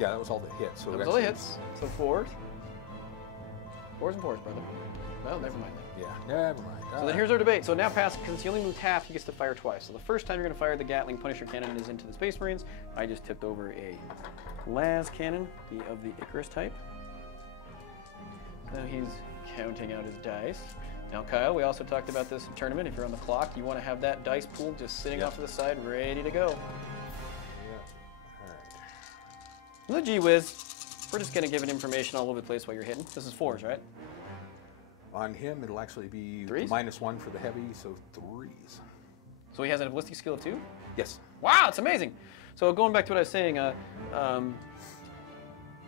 that was all the hits. So That was all the hits. So 4s. 4s and 4s, brother. Well, never mind that. Yeah, never mind. So then here's our debate. So now Pass, since he only moved half, he gets to fire twice. So the first time you're going to fire the Gatling Punisher cannon is into the Space Marines. I just tipped over a las cannon of the Icarus type. So he's counting out his dice. Now, Kyle, we also talked about this in tournament. If you're on the clock, you want to have that dice pool just sitting off to the side, ready to go. Yeah. All The right. Gee Whiz, we're just going to give it information all over the place while you're hitting. This is 4s, right? On him, it'll actually be 3s? -1 for the heavy, so 3s. So he has a ballistic skill of 2? Yes. Wow, it's amazing. So going back to what I was saying,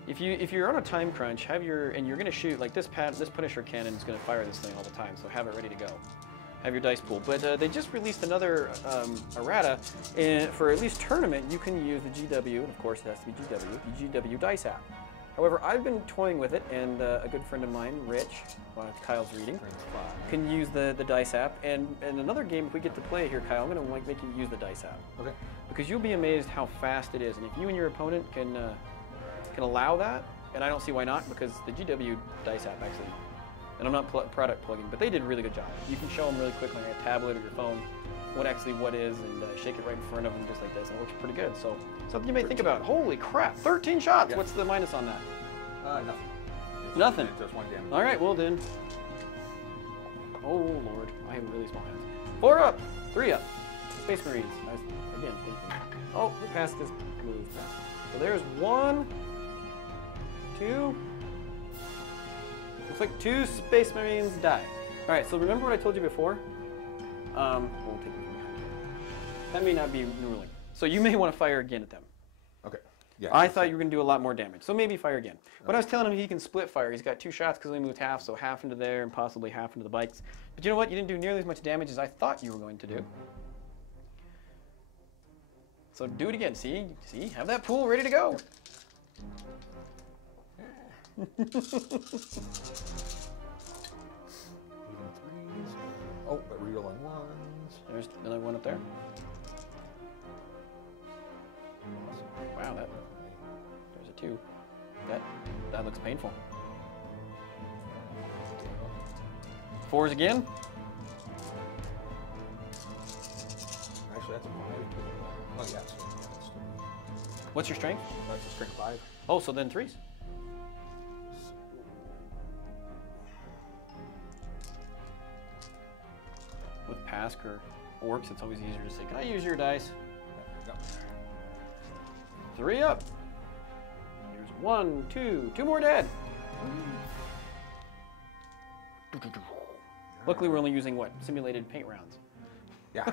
if you're on a time crunch, and you're going to shoot like this Punisher cannon is going to fire this thing all the time, so have it ready to go. Have your dice pool. But they just released another errata, and for at least tournament, you can use the GW, and of course it has to be GW, the GW dice app. However, I've been toying with it, and a good friend of mine, Rich, Kyle's reading, can use the dice app. And another game, if we get to play here, Kyle, I'm going to make you use the dice app. Okay. Because you'll be amazed how fast it is. And if you and your opponent can allow that, and I don't see why not, because the GW dice app actually, and I'm not product plugging, but they did a really good job. You can show them really quick on your tablet or your phone what is, and shake it right in front of them just like this, and it works pretty good. So something you may think about. Holy crap, 13 shots. Yeah. What's the minus on that? Nothing. Nothing. It does 1 damage. All right, well then. Oh Lord, I have really small hands. 4 up, 3 up. Space Marines. I was, again, thinking. Oh, the pass just moved. So there's 1, 2. Looks like 2 Space Marines die. All right, so remember what I told you before? We'll take it from behind. That may not be ruling. So you may want to fire again at them. Okay. Yeah. I thought you were going to do a lot more damage, so maybe fire again. But I was telling him he can split fire. He's got 2 shots because he moved half, so half into there and possibly half into the bikes. But you know what? You didn't do nearly as much damage as I thought you were going to do. So do it again. See, have that pool ready to go. Oh, but re-rolling 1s. There's another 1 up there. Wow, there's a 2. That looks painful. 4s again. Actually, that's a 5. Oh, yeah. So What's your strength? that's a strength 5. Oh, so then 3s. With Pask or Orcs, it's always easier to say, can I use your dice? There we go. 3 up. Here's 1, 2 more dead. Luckily, we're only using what? Simulated paint rounds. Yeah.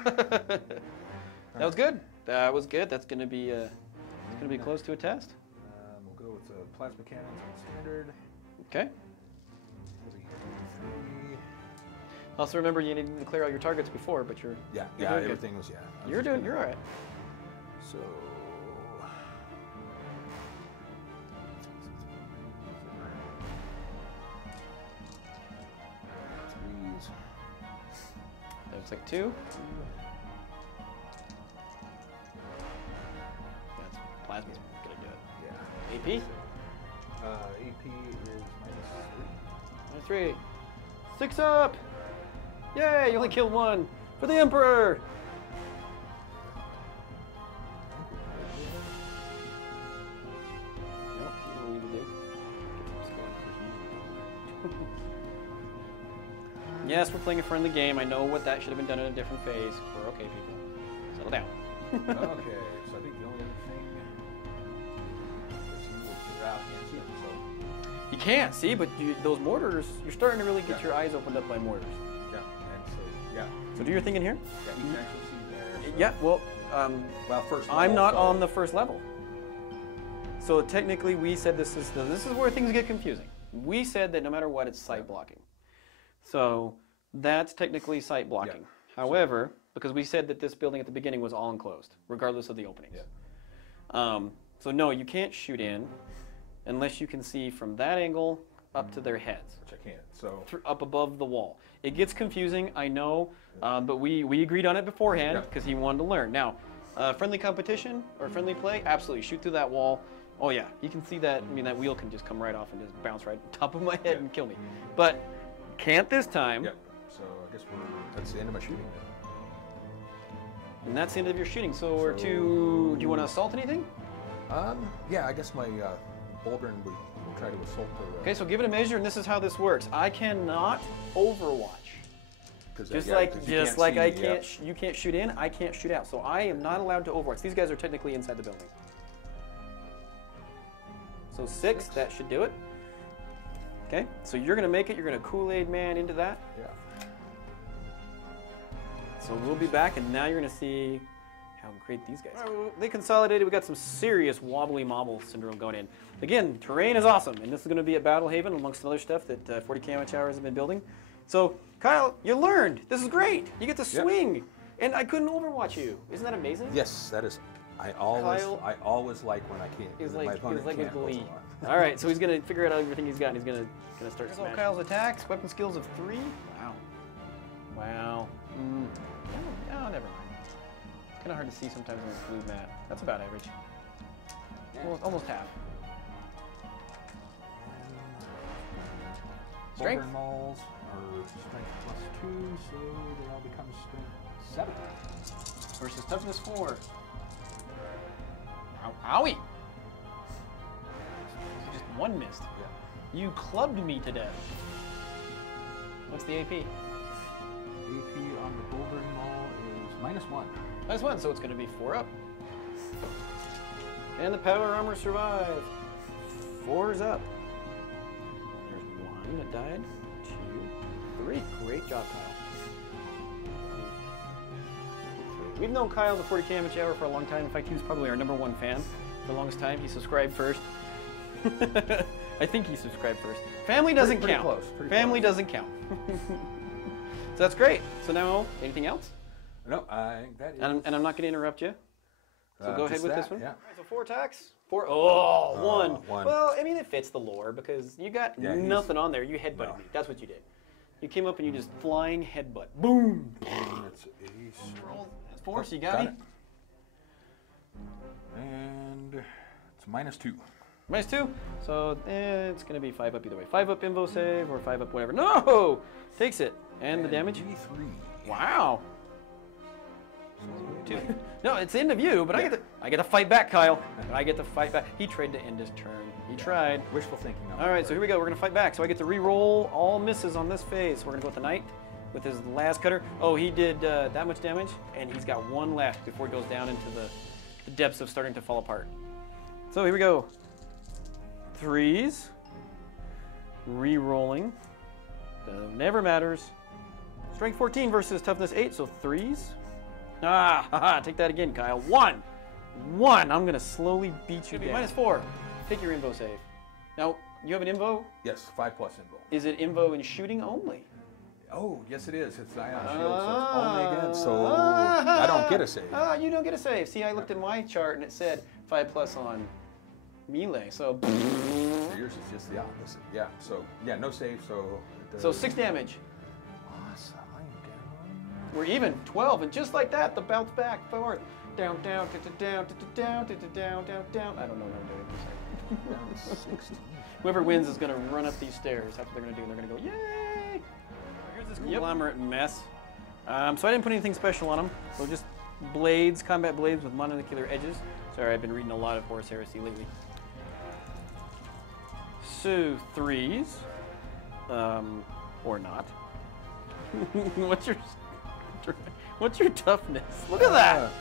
That was good. That was good. That's going to be close to a test. We'll go with the plasma cannons on standard. Okay. Also remember you needed to clear all your targets before, but you're Yeah, everything was You're all right. So threes. That looks like 2. That's plasma's gonna do it. Yeah. AP? AP is -3. -3. 6 up! Yay, you only killed 1 for the Emperor! Nope, you don't need to do. Yes, we're playing a friendly game. I know what that should have been done in a different phase. We're okay, people. Settle down. Okay, so I think the only other thing is you would figure out can't see them, so. You can't see, but those mortars, you're starting to really get your eyes opened up by mortars. Yeah, and so, yeah. So do your thing in here. Yeah, you can actually see there. So. Yeah, well, first I'm level, not so. on the first level. So technically, we said this is where things get confusing. We said that no matter what, it's sight blocking. So that's technically sight blocking. Yeah. However, because we said that this building at the beginning was all enclosed, regardless of the openings. Yeah. So no, you can't shoot in unless you can see from that angle up to their heads. Which I can't, so. Up above the wall. It gets confusing, I know, but we agreed on it beforehand because he wanted to learn. Now, friendly competition or friendly play, absolutely. Shoot through that wall. Oh yeah, you can see that. I mean, that wheel can just come right off and just bounce right on top of my head and kill me. But can't this time. Yep. guess that's the end of my shooting. And that's the end of your shooting. So we're to. Do you want to assault anything? Yeah, I guess my Baldwin would try to assault the. Okay, so give it a measure, and this is how this works. I cannot overwatch. Just like I can't, you can't shoot in, I can't shoot out. So I am not allowed to overwatch. These guys are technically inside the building. So 6, that should do it. Okay, so you're gonna make it. You're gonna Kool-Aid Man into that. Yeah. So we'll be back, and now you're gonna see how great these guys are. Right, well, they consolidated. We got some serious wobbly mobble syndrome going in. Again, terrain is awesome, and this is gonna be at Battle Haven amongst other stuff that 40 Km Hours have been building. So Kyle, you learned. This is great. You get to swing, and I couldn't overwatch you. Isn't that amazing? Yes, that is. I always like when I can't. He's like a glee. All right, so he's gonna figure out everything he's got, and he's gonna start smashing. All Kyle's attacks, weapon skills of 3. Wow. Wow. Oh, never mind. It's kind of hard to see sometimes on this blue mat. That's about average. Yeah. Almost half. Strength. Mauls are strength +2, so they all become strength 7. Versus toughness 4. Owie! Just 1 missed. Yeah. You clubbed me to death. What's the AP? AP on the Bouldering Maul is -1. -1, so it's going to be 4 up. And the power armor survived. 4 is up. There's 1 that died. 2, 3. Great job, Kyle. We've known Kyle, the 40 Km Hour, for a long time. In fact, he was probably our #1 fan for the longest time. He subscribed first. I think he subscribed first. Family doesn't count. Close. Family doesn't count. So that's great. So now, anything else? No, I think that is. And I'm not going to interrupt you. So go ahead with this one. Yeah. All right, so 4 attacks. 4. Oh, 1. 1. Well, I mean, it fits the lore because you got nothing on there. You headbutted me. That's what you did. You came up and you just flying headbutt. Boom. That's a roll. 4, so you got me. And it's -2. -2. So it's going to be 5 up either way. 5 up invo save or 5 up whatever. No! Takes it. And the damage? D3. Wow. 2. No, it's into you, but I get to fight back, Kyle. I get to fight back. He tried to end his turn. He tried. Wishful thinking. All right, so here we go. We're going to fight back. So I get to re-roll all misses on this phase. We're going to go with the Knight with his last cutter. Oh, he did that much damage, and he's got 1 left before he goes down into the depths of starting to fall apart. So here we go. 3s. Re-rolling. Never matters. Strength 14 versus toughness 8, so 3s. Haha, take that again, Kyle. 1. I'm going to slowly beat you down. -4. Take your invo save. Now, you have an invo? Yes, 5+ invo. Is it invo in shooting only? Oh, yes it is. It's Ion Shield, so it's only again, so I don't get a save. You don't get a save. See, I looked at my chart and it said 5+ on melee, so... Yours is just the opposite. Yeah, so, yeah, no save, so... So 6 damage. Awesome, I'm down. We're even, 12, and just like that, the bounce back, forward. Down, down, down, down, down, down, down. I don't know what I'm doing. Down 16. Whoever wins is going to run up these stairs. That's what they're going to do. They're going to go, yay! Here's this conglomerate mess. So I didn't put anything special on them. So just blades, combat blades with mononuclear edges. Sorry, I've been reading a lot of Horus Heresy lately. So 3s, or not. What's your toughness? Look at that.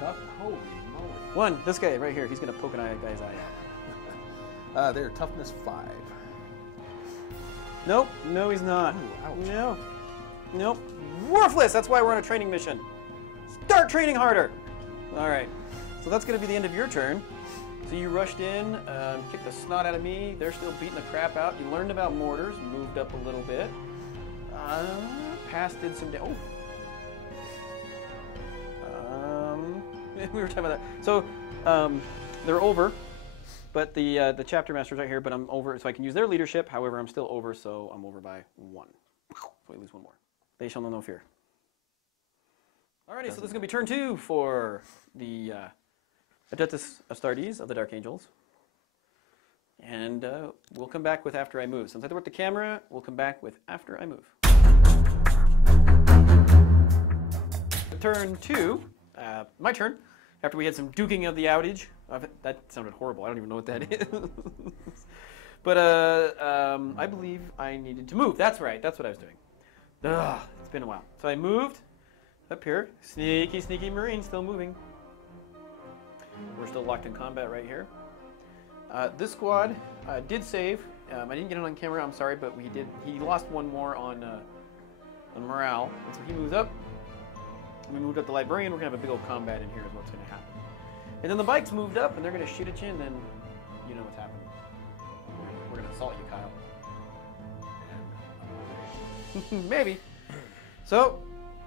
Tough, holy moly. 1. This guy right here. He's gonna poke an guy's eye out. They're toughness 5. Nope. No, he's not. Ooh, ouch. No. Nope. Worthless. That's why we're on a training mission. Start training harder. All right. So that's gonna be the end of your turn. So you rushed in, kicked the snot out of me. They're still beating the crap out. You learned about mortars, moved up a little bit. Pass did some damage. We were talking about that. So they're over, but the chapter masters right here. But I'm over, so I can use their leadership. However, I'm still over, so I'm over by 1. So I lose 1 more. They shall know no fear. Alrighty, so this is gonna be turn 2 for the. Adeptus Astartes of the Dark Angels. And we'll come back with After I Move. Since I have to work the camera, we'll come back with After I Move. turn to my turn. After we had some duking of the outage. That sounded horrible. I don't even know what that is. But I believe I needed to move. That's right. That's what I was doing. Ugh, it's been a while. So I moved up here. Sneaky, sneaky Marine still moving. We're still locked in combat right here. This squad did save. I didn't get it on camera. I'm sorry, but we did. He lost one more on morale, and so he moves up. We moved up the librarian. We're gonna have a big old combat in here. Is what's gonna happen. And then the bikes moved up, and they're gonna shoot at you, and then you know what's happening. We're gonna assault you, Kyle. Maybe. So,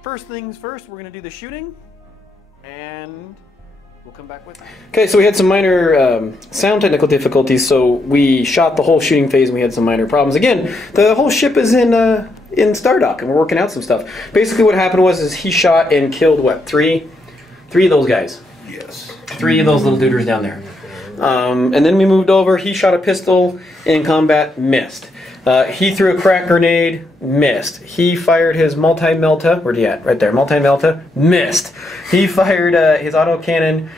first things first, we're gonna do the shooting, and we'll come back with that. Okay, so we had some minor sound technical difficulties, so we shot the whole shooting phase and we had some minor problems. Again, the whole ship is in Stardock, and we're working out some stuff. Basically what happened was he shot and killed, what, three of those guys? Yes. 3 of those little duders down there. And then we moved over, he shot a pistol in combat, missed. He threw a crack grenade, missed. He fired his multi-melta, where'd he at? Right there, multi-melta, missed. He fired his autocannon,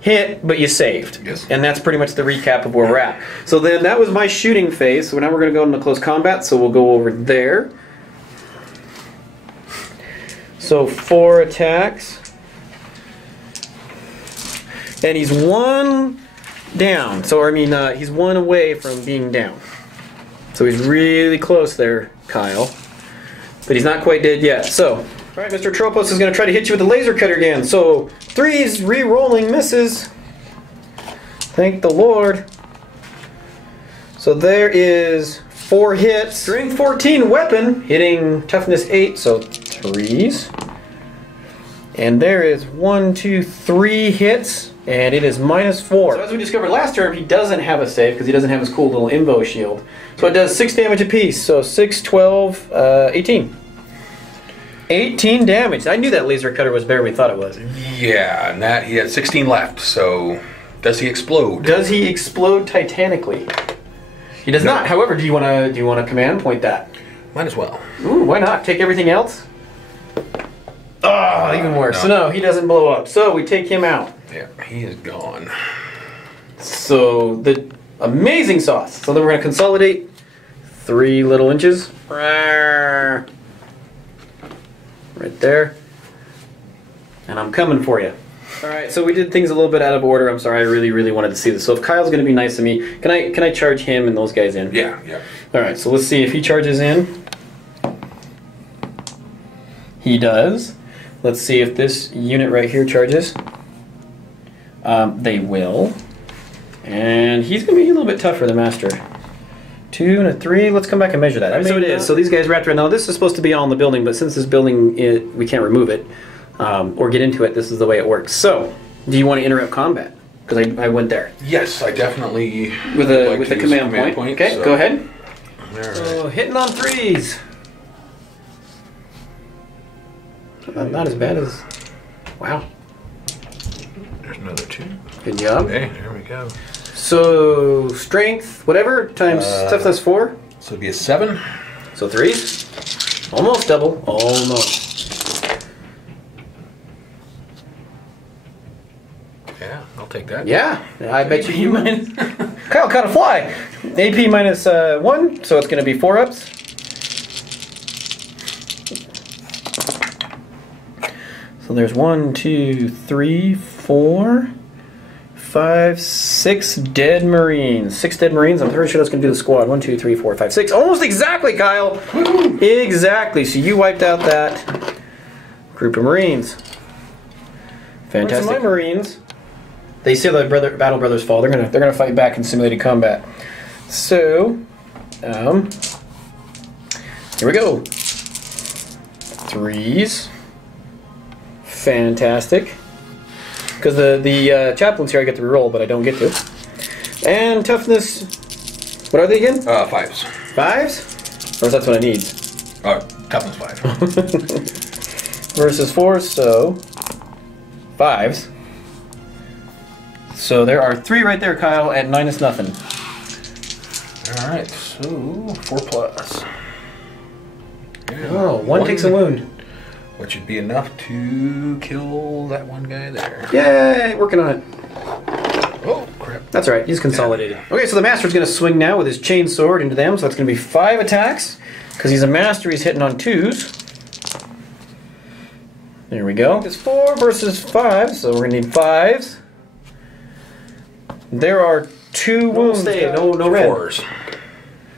hit, but you saved. Yes. And that's pretty much the recap of where we're at. So then that was my shooting phase, so now we're going to go into close combat, so we'll go over there. So 4 attacks. And he's 1 down. So, I mean, he's 1 away from being down. So he's really close there, Kyle. But he's not quite dead yet. So, all right, Mr. Tropos is going to try to hit you with the laser cutter again. So, 3's re-rolling misses. Thank the Lord. So there is 4 hits. Strength 14 weapon, hitting toughness 8, so 3's. And there is 1, 2, 3 hits. And it is -4. So as we discovered last turn, he doesn't have a save because he doesn't have his cool little Invo shield. So it does 6 damage apiece. So 6, 12, 18. 18 damage. I knew that laser cutter was better than we thought it was. Yeah, and that he had 16 left. So does he explode? Does he explode titanically? He does not. However, do you want to command point that? Might as well. Ooh, why not? Take everything else. Oh, even worse. No. So no, he doesn't blow up. So we take him out. Yeah, he is gone. So the amazing sauce. So then we're going to consolidate 3 little inches. Right there. And I'm coming for you. Alright, so we did things a little bit out of order. I'm sorry, I really, really wanted to see this. So if Kyle's going to be nice to me, can I charge him and those guys in? Yeah, yeah. Alright, so let's see if he charges in. He does. Let's see if this unit right here charges. They will. And he's going to be a little bit tougher than Master. 2 and a 3. Let's come back and measure that. Right, so it is. So these guys wrapped around. Now this is supposed to be all in the building, but since this building, we can't remove it or get into it, this is the way it works. So, do you want to interrupt combat? Because I went there. Yes, I definitely with the command point. Okay, so. Go ahead. Right. So hitting on 3's. Not as bad as. Wow. There's another 2. Good job. Okay, there we go. So strength, whatever, times toughness 4. So it'd be a 7. So 3's. Almost double. Almost. Yeah, I'll take that. Yeah, I bet you might. Kyle caught a fly. AP minus 1, so it's going to be 4 ups. So there's 1, 2, 3, 4, 5, 6 dead Marines. 6 dead Marines. I'm pretty sure that's going to do the squad. 1, 2, 3, 4, 5, 6. Almost exactly, Kyle. Exactly. So you wiped out that group of Marines. Fantastic. My Marines. They see the battle brothers fall. They're gonna fight back in simulated combat. So, here we go. 3's. Fantastic. Because the chaplains here I get to reroll, but I don't get to. And toughness. What are they again? 5's. 5's? Or that's what I need. Toughness 5. Versus 4, so 5's. So there are 3 right there, Kyle, at minus nothing. All right, so 4 plus. Yeah. Oh, one takes a wound. which should be enough to kill that one guy there. Yay, working on it. Oh, crap. That's all right, he's consolidated. Okay, so the Master's going to swing now with his chain sword into them, so that's going to be 5 attacks. Because he's a Master, he's hitting on 2s. There we go. It's 4 versus 5, so we're going to need 5s. There are 2 wounds. No red. 4s.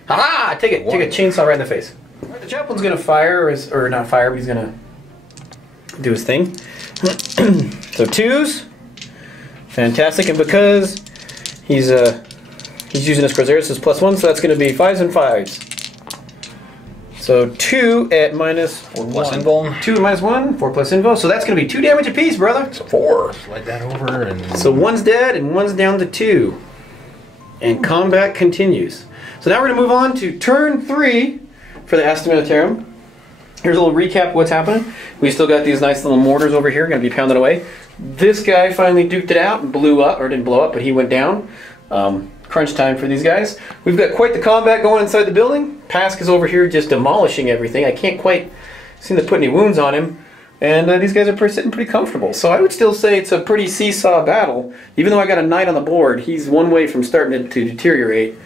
Ah! Take it. Take a chainsaw right in the face. Right, the chaplain's going to fire, or not fire, but he's going to do his thing. So 2s. Fantastic, and because he's using his Crusader, this is +1, so that's going to be 5s and 5s. So 2 at minus 4 plus invuln. 2 at minus 1, 4 plus invuln. So that's going to be 2 damage apiece, brother. So 4. Slide that over and. So 1's dead and 1's down to 2. And combat continues. So now we're going to move on to turn 3 for the Astra Militarum. Here's a little recap of what's happening. We still got these nice little mortars over here going to be pounded away. This guy finally duked it out and blew up, or didn't blow up, but he went down. Crunch time for these guys. We've got quite the combat going inside the building. Pask is over here just demolishing everything. I can't quite seem to put any wounds on him. And these guys are sitting pretty comfortable. So I would still say it's a pretty seesaw battle. Even though I got a knight on the board, he's one way from starting to deteriorate.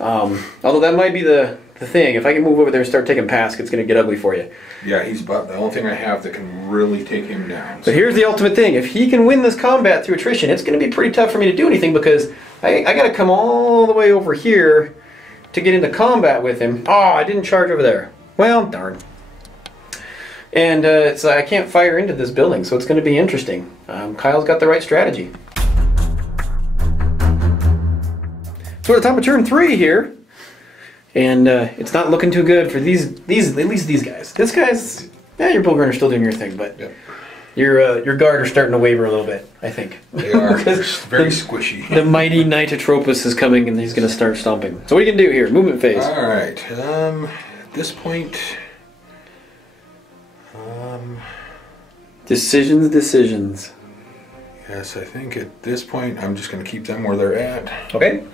Although that might be the thing. If I can move over there and start taking Pask, it's going to get ugly for you. Yeah, he's about the only thing I have that can really take him down. But here's the ultimate thing. If he can win this combat through attrition, it's going to be pretty tough for me to do anything because I got to come all the way over here to get into combat with him. Oh, I didn't charge over there. Well, darn. And so I can't fire into this building, so it's going to be interesting. Kyle's got the right strategy. So we're at the top of turn 3 here. And it's not looking too good for these at least these guys. This guy's, yeah, your Bullrunner's still doing your thing, but yep. Your guard are starting to waver a little bit, I think. They are. They're very squishy. The mighty Knight Atropos is coming, and he's going to start stomping. So what are you going to do here? Movement phase. All right. At this point, Decisions. Yes, I think at this point I'm just going to keep them where they're at. Okay.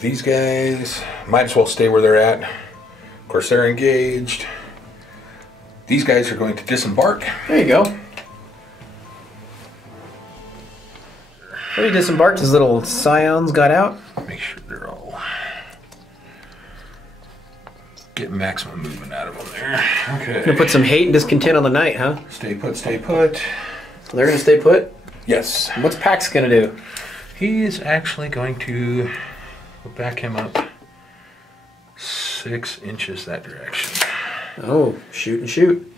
These guys might as well stay where they're at. Of course, they're engaged. These guys are going to disembark. There you go. He disembarked. His little scions got out. Make sure they're all getting maximum movement out of them there. Okay. Gonna put some hate and discontent on the knight, huh? Stay put, stay put. So they're gonna stay put? Yes. What's Pax gonna do? He is actually going to back him up 6 inches that direction. Oh, shoot and shoot.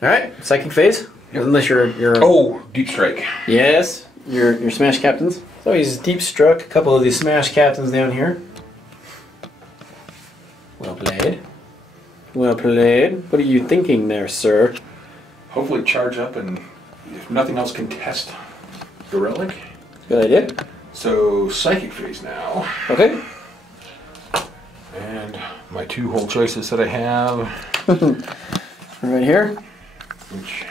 Alright, psychic phase. Yep. Unless you're oh, deep strike. Yes. Your smash captains. So he's deep struck a couple of these smash captains down here. Well played. Well played. What are you thinking there, sir? Hopefully charge up and if nothing else contest the relic. Good idea. So psychic phase now. Okay. And my 2 whole choices that I have. Right here. Which,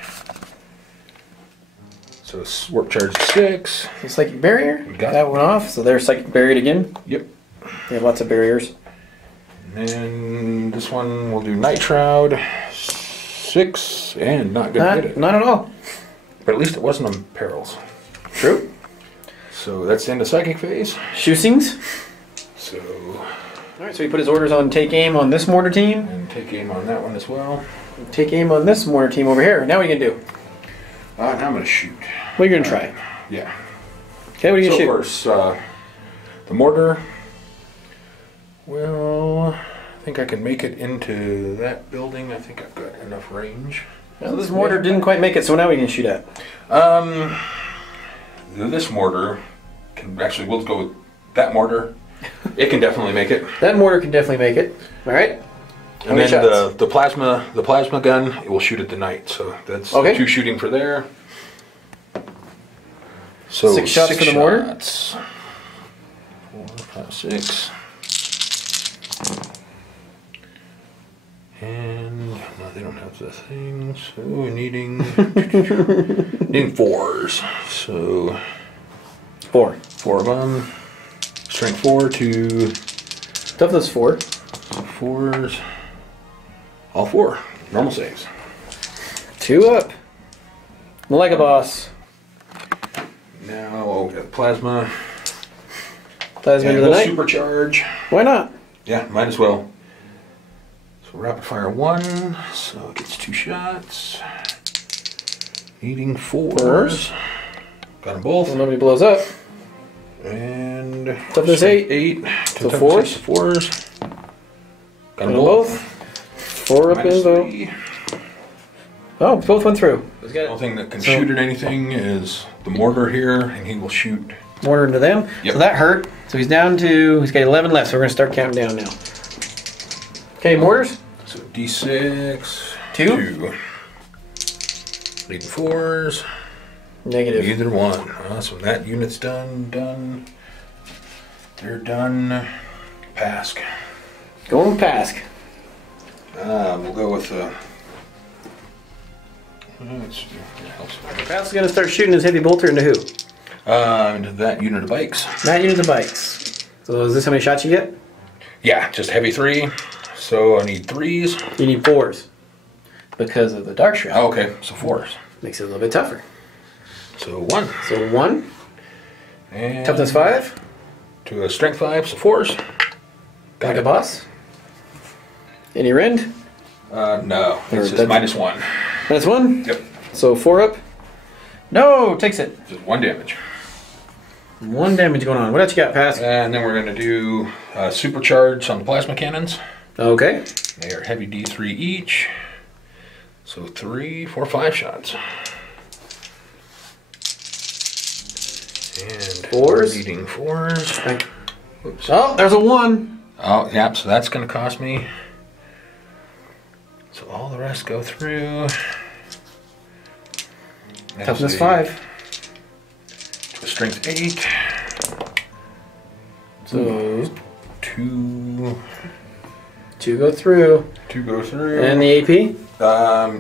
so warp charge 6. So psychic barrier. Got that one off. So they're psychic barriered again. Yep. They have lots of barriers. And then this one we'll do Night Shroud 6 and not gonna hit it. Not at all. But at least it wasn't on perils. True. So that's the end of psychic phase. Shootings. So. Alright, so he put his orders on take aim on this mortar team. And take aim on that one as well. Take aim on this mortar team over here. Now what are you going to do? Now I'm going to shoot. What are you going to try? Yeah. Okay, what are you going to shoot? So of course, the mortar. Well, I think I can make it into that building. I think I've got enough range. Well, this mortar didn't quite make it, so now we can shoot at. This mortar can actually, we'll go with that mortar. It can definitely make it. That mortar can definitely make it. All right. And then the plasma gun, it will shoot at the knight. So that's okay. 2 shooting for there. So 6 shots for the mortar. 4, 5, 6. And no, they don't have the thing. So we're needing 4s. So 4 of them. Strength 4 to toughness 4. 4s. All 4. Normal saves. 2 up. Like a boss. Now, okay, plasma. Plasma into the we'll night. Supercharge. Why not? Yeah, might as well. So rapid fire 1, so it gets 2 shots. Needing 4s. Got them both. Well, nobody blows up. And toughness 8. 8. So 4s. 4s. Got them both. 4 up in though. Oh, both went through. The only thing that can shoot at anything is the mortar here, and he will shoot. Mortar into them. Yep. So that hurt. So he's down to, he's got 11 left, so we're going to start counting down now. Okay, mortars. So D6. 2. Leading 4s. Negative. Either one. So that unit's done. They're done. Pask. Going Pask. We'll go with Pask is going to start shooting his heavy bolter into who? Into that unit of bikes. That unit of bikes. So is this how many shots you get? Yeah, just heavy 3. So I need 3s. You need 4s. Because of the Dark Shroud. Oh, okay, so 4s. Makes it a little bit tougher. So 1. So 1. And toughness 5. To a strength 5, so 4s. Got like a boss. Any rend? No, it's just -1. -1? Yep. So 4 up. No, takes it. Just 1 damage. 1 damage going on. What else you got, Pass? And then we're going to do supercharge on the plasma cannons. Okay. They are heavy D3 each. So 3, 4, 5 shots. And 4s. Leading 4s. Oops. Oh, there's a 1. Oh, yeah, so that's going to cost me. So all the rest go through. Toughness 5. Strength 8. So 2. 2 go through. 2 go through. And the AP?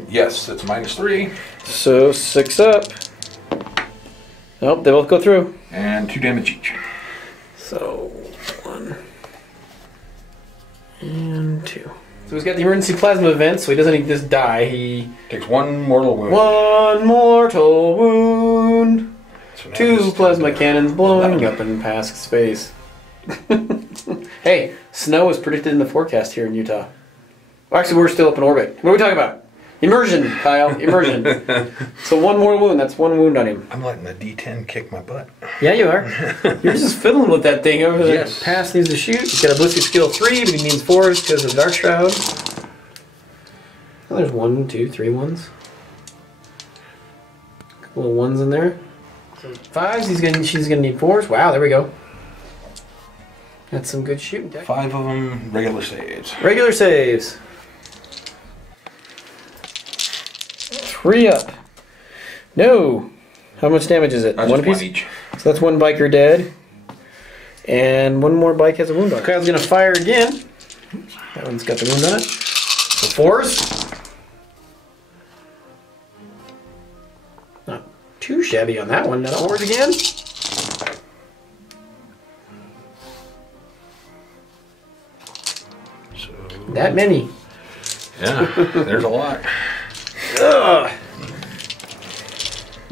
Yes, it's -3. So 6 up. Nope, they both go through. And 2 damage each. So 1 and 2. So he's got the emergency plasma event, so he doesn't need this die. He takes 1 mortal wound. 1 mortal wound. So 2 plasma cannons blowing up in Pask's space. Hey, snow is predicted in the forecast here in Utah. Well, actually, we're still up in orbit. What are we talking about? Immersion, Kyle. Immersion. So 1 more wound. That's 1 wound on him. I'm letting the D10 kick my butt. Yeah, you are. You're just fiddling with that thing over there. Yes. Pass needs to shoot. He's got a ballistic skill 3, but he needs 4s because of Dark Shroud. Oh, there's 1, 2, 3 ones. Couple of 1s in there. So 5s. She's gonna need 4s. Wow, there we go. That's some good shooting. 5 of them regular saves. Regular saves. 3 up. No. How much damage is it? That's 1 just piece? 1 each. So that's 1 biker dead. And 1 more bike has a wound on it. Kyle's going to fire again. That one's got the wound on it. So 4s. Not too shabby on that one. Now 4s again. So, That many. yeah, there's a lot. Ugh.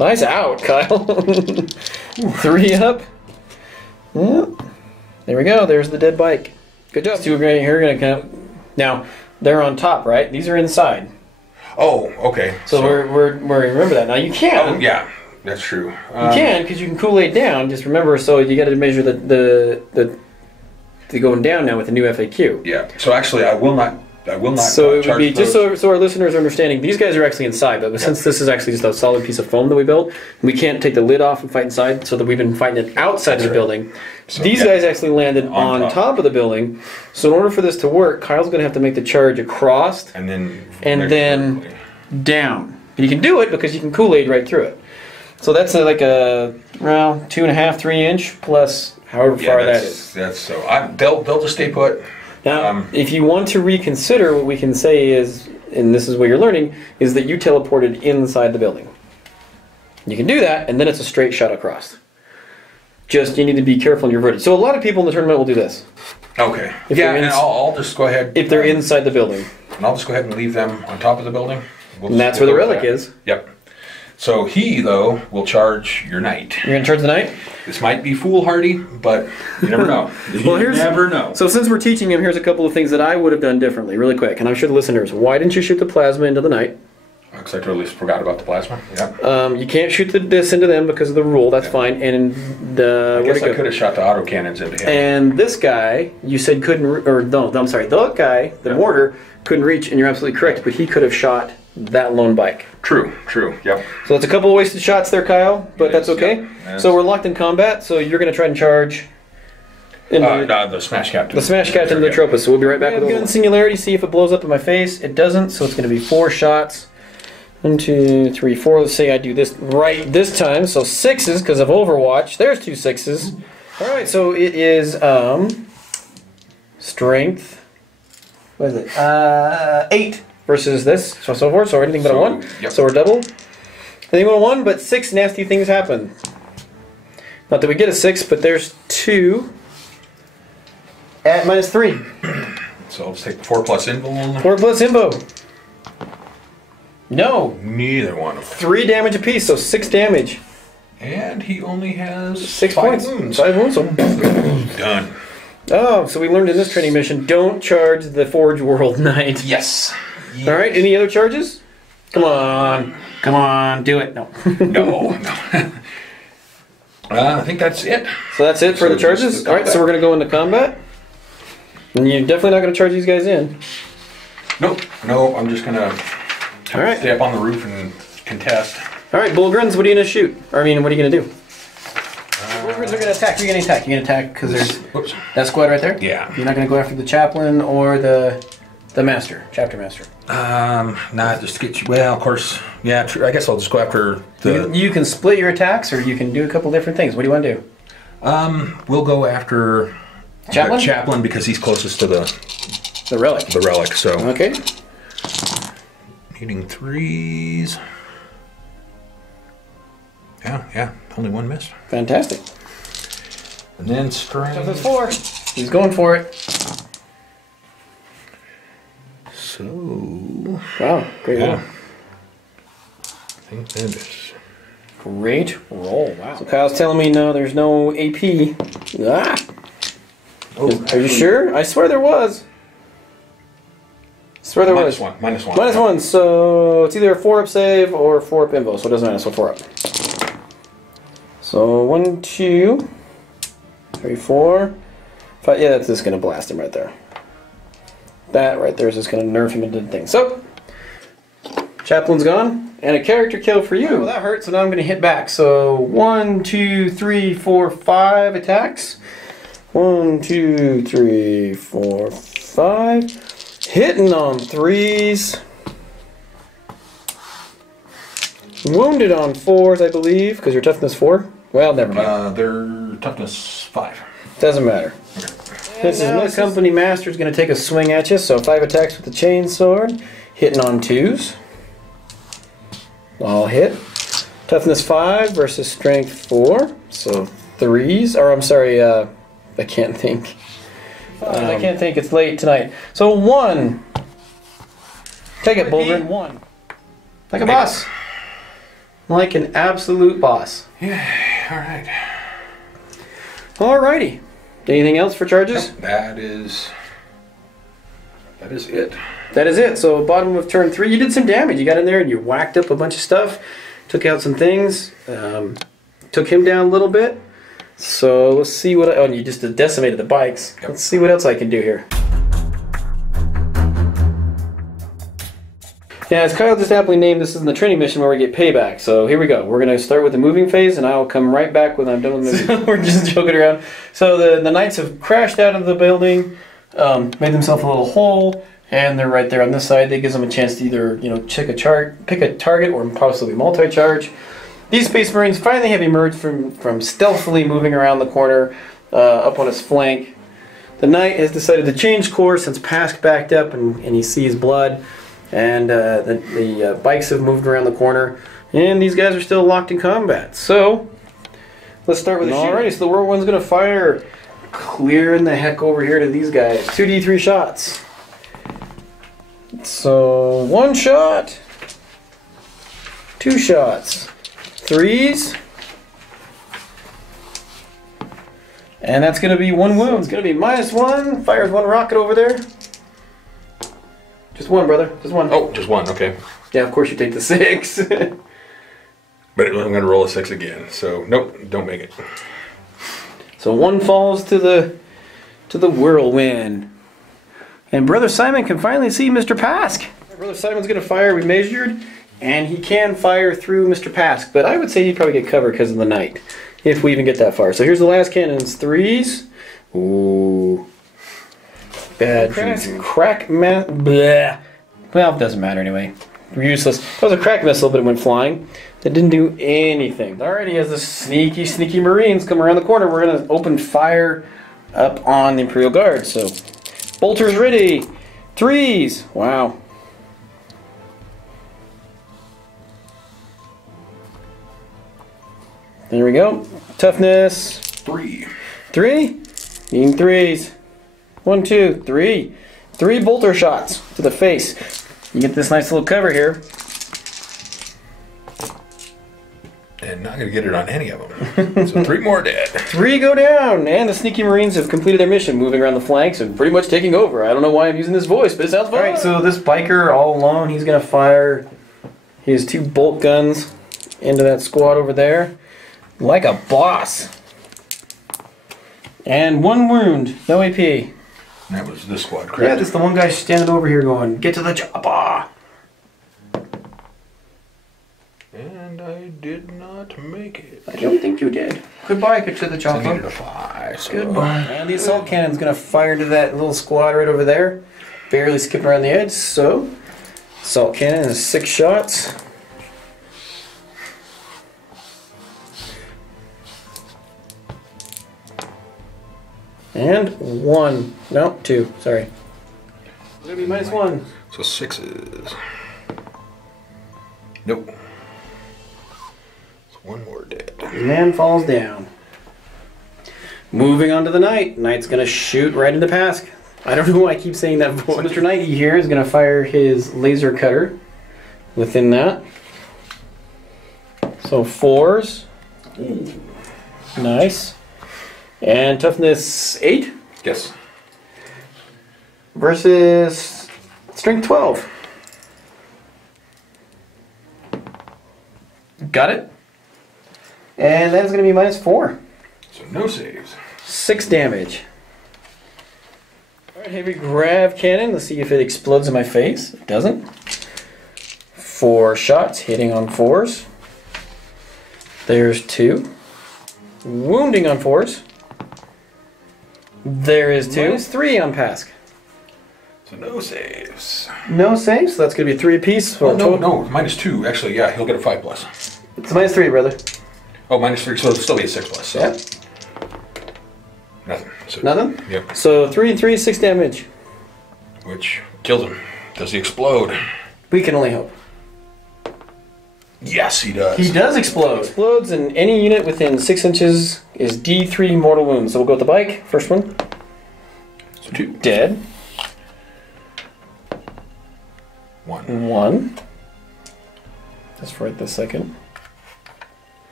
Nice out, Kyle. 3 up. Yep. There we go. There's the dead bike. Good job. 2 right here. Gonna count. Now they're on top, right? These are inside. Oh, okay. So we're remember that. Now you can. Oh, yeah, that's true. You can because you can Kool-Aid down. Just remember. So you got to measure the going down now with the new FAQ. Yeah. So actually, I will not. So it would be just so our listeners are understanding. These guys are actually inside, but since this is actually just a solid piece of foam that we built, we can't take the lid off and fight inside. So that we've been fighting it outside of the building. So these guys actually landed on top of the building. So in order for this to work, Kyle's going to have to make the charge across and then down. And you can do it because you can Kool-Aid right through it. So that's like a 2.5, 3 inch plus however far that is. That's so. They'll just stay put. Now, if you want to reconsider, what we can say is, and this is what you're learning, is that you teleported inside the building. You can do that, and then it's a straight shot across. Just, you need to be careful in your verdict. So a lot of people in the tournament will do this. Okay. If yeah, they're and I'll just go ahead. if they're inside the building. And I'll just go ahead and leave them on top of the building. And that's where the relic is. Yep. So he, though, will charge your knight. You're going to charge the knight? This might be foolhardy, but you never know. Well, you never know. So since we're teaching him, here's a couple of things that I would have done differently, really quick. And I'm sure the listeners, why didn't you shoot the plasma into the knight? Because I totally forgot about the plasma. Yeah. You can't shoot this into them because of the rule. That's fine. And I guess I could have shot the autocannons into him. And this guy, you said couldn't, or no, I'm sorry, the guy, the mortar, couldn't reach, and you're absolutely correct, but he could have shot that lone bike. True, yep. So that's a couple of wasted shots there, Kyle, but that's okay. Yep. So we're locked in combat, so you're going to try and charge... the Smash Captain. The Smash Captain of the Tropus, so we'll be right back with gun singularity, see if it blows up in my face. It doesn't, so it's going to be 4 shots. 1, 2, 3, 4. Let's say I do this right this time, so 6s because of Overwatch. There's 2 6s. All right, so it is strength. What is it? 8 versus this, so forth. So anything but a 1. Yep. So we're double. Anything but a 1, but 6 nasty things happen. Not that we get a 6, but there's 2 at -3. So let's take the 4 plus info. 4 plus info. No. Neither one of them. 3 damage apiece, so 6 damage. And he only has 6 5 points. wounds. 5 wounds, so done. Oh, so we learned in this training mission, don't charge the Forge World Knight. Yes. All right, any other charges? Come on, do it. No. No. I think that's it. So that's it for the charges? All right, so we're going to go into combat. And you're definitely not going to charge these guys in. Nope. No, I'm just going to stay up on the roof and contest. All right, Bullgruns, what are you going to shoot? Or, I mean, what are you going to do? Bullgruns are going to attack. You're going to attack. You're going to attack because there's that squad right there? Yeah. You're not going to go after the chaplain or the master, chapter master? Not just to get you. Well, of course, yeah. I guess I'll just go after the. You can split your attacks, or you can do a couple different things. What do you want to do? We'll go after chaplain. Chaplain because he's closest to the relic. The relic. So okay. Needing 3s. Yeah. Only 1 missed. Fantastic. And then strength. Toughness 4. He's going for it. So. Wow, great roll. I think that is. Great roll. Wow. So Kyle's telling me no, there's no AP. Ah. Oh, are you sure? I swear there was. I swear there was. Minus 1. Minus 1. So it's either a 4-up save or 4-up invo. So it doesn't matter. So 4-up. So 1, 2, 3, 4, 5. Yeah, that's just gonna blast him right there. That right there is just going to nerf him into the thing. So, Chaplain's gone, and a character kill for you. Well, that hurt, so now I'm going to hit back. So, 1, 2, 3, 4, 5 attacks. 1, 2, 3, 4, 5. Hitting on 3s. Wounded on 4s, I believe, because your toughness 4. Well, never mind. They're toughness 5. Doesn't matter. Okay. This is my company master is going to take a swing at you. So 5 attacks with the chainsword, hitting on 2s. All hit. Toughness 5 versus strength 4. So 3s. Or I'm sorry, I can't think. I can't think. It's late tonight. So 1. Take it, Bullgren. 1. Like a boss. Like an absolute boss. Yeah. All right. Alrighty. Anything else for charges? Nope, that is it. That is it. So bottom of turn 3, you did some damage. You got in there and you whacked up a bunch of stuff, took out some things, took him down a little bit. So let's see what. Oh, and you just decimated the bikes. Yep. Let's see what else I can do here. Yeah, as Kyle just aptly named, this is in the training mission where we get payback. So here we go. We're going to start with the moving phase, and I'll come right back when I'm done with the moving. We're just joking around. So the knights have crashed out of the building, made themselves a little hole, and they're right there on this side. That gives them a chance to either pick a target or possibly multi-charge. These Space Marines finally have emerged from stealthily moving around the corner up on his flank. The knight has decided to change course since Pask backed up and he sees blood. And the bikes have moved around the corner, and these guys are still locked in combat. So, let's start with the shooting. Alrighty, so the Whirlwind's going to fire clearing the heck over here to these guys. 2d3 shots. So 1 shot, 2 shots, 3s, and that's going to be 1 wound. It's going to be -1. Fires 1 rocket over there. Just 1, brother. Just 1. Oh, just 1. Okay. Yeah, of course you take the 6. But I'm going to roll a 6 again. So nope, don't make it. So 1 falls to the whirlwind. And Brother Simon can finally see Mr. Pask. Brother Simon's going to fire. We measured, and he can fire through Mr. Pask. But I would say he'd probably get covered because of the night, if we even get that far. So here's the last cannons. 3s. Ooh. Bad. Crack bleh. Well, it doesn't matter anyway. Useless. That was a crack missile, but it went flying. That didn't do anything. Alrighty, as the sneaky, sneaky Marines come around the corner, we're going to open fire up on the Imperial Guard. So, bolters ready. 3s. Wow. There we go. Toughness. 3. 3. Needing 3s. 1, 2, 3. 3 bolter shots to the face. You get this nice little cover here. And not going to get it on any of them. So 3 more dead. 3 go down, and the sneaky Marines have completed their mission, moving around the flanks and pretty much taking over. I don't know why I'm using this voice, but it sounds fun. Alright, so this biker all alone, he's going to fire his 2 bolt guns into that squad over there. Like a boss. And 1 wound, no AP. That was this squad, correct? Yeah, that's the one guy standing over here going, get to the chopper. And I did not make it. I don't think you did. Goodbye, get to the So I chopper. needed a 5. So. Goodbye. And the assault cannon's going to fire into that little squad right over there. Barely skipping around the edge, so assault cannon is 6 shots. And 1. No, 2. Sorry. It's going to be -1. So 6s. Nope. So 1 more dead. Man falls down. Moving on to the Knight. Knight's going to shoot right into Pask. I don't know why I keep saying that voice. So Mr. Knighty here is going to fire his laser cutter within that. So 4s. Nice. And toughness 8. Yes. Versus strength 12. Got it. And that is going to be -4. So no saves. 6 damage. Alright, heavy grav cannon. Let's see if it explodes in my face. It doesn't. 4 shots, hitting on 4s. There's 2. Wounding on 4s. There is 2. -3 on Pask. So no saves. No saves, so that's going to be 3 apiece. Oh, no, -2. Actually, yeah, he'll get a 5+. It's -3, brother. Oh, -3, so it'll still be a 6+. So. Yep. Nothing. So, Nothing? Yep. So 3 and 3, 6 damage. Which kills him. Does he explode? We can only hope. Yes, he does. He does explode. Explodes, and any unit within 6 inches is D3 mortal wounds. So we'll go with the bike. First one. So 2. Dead. 1. 1. That's right this second.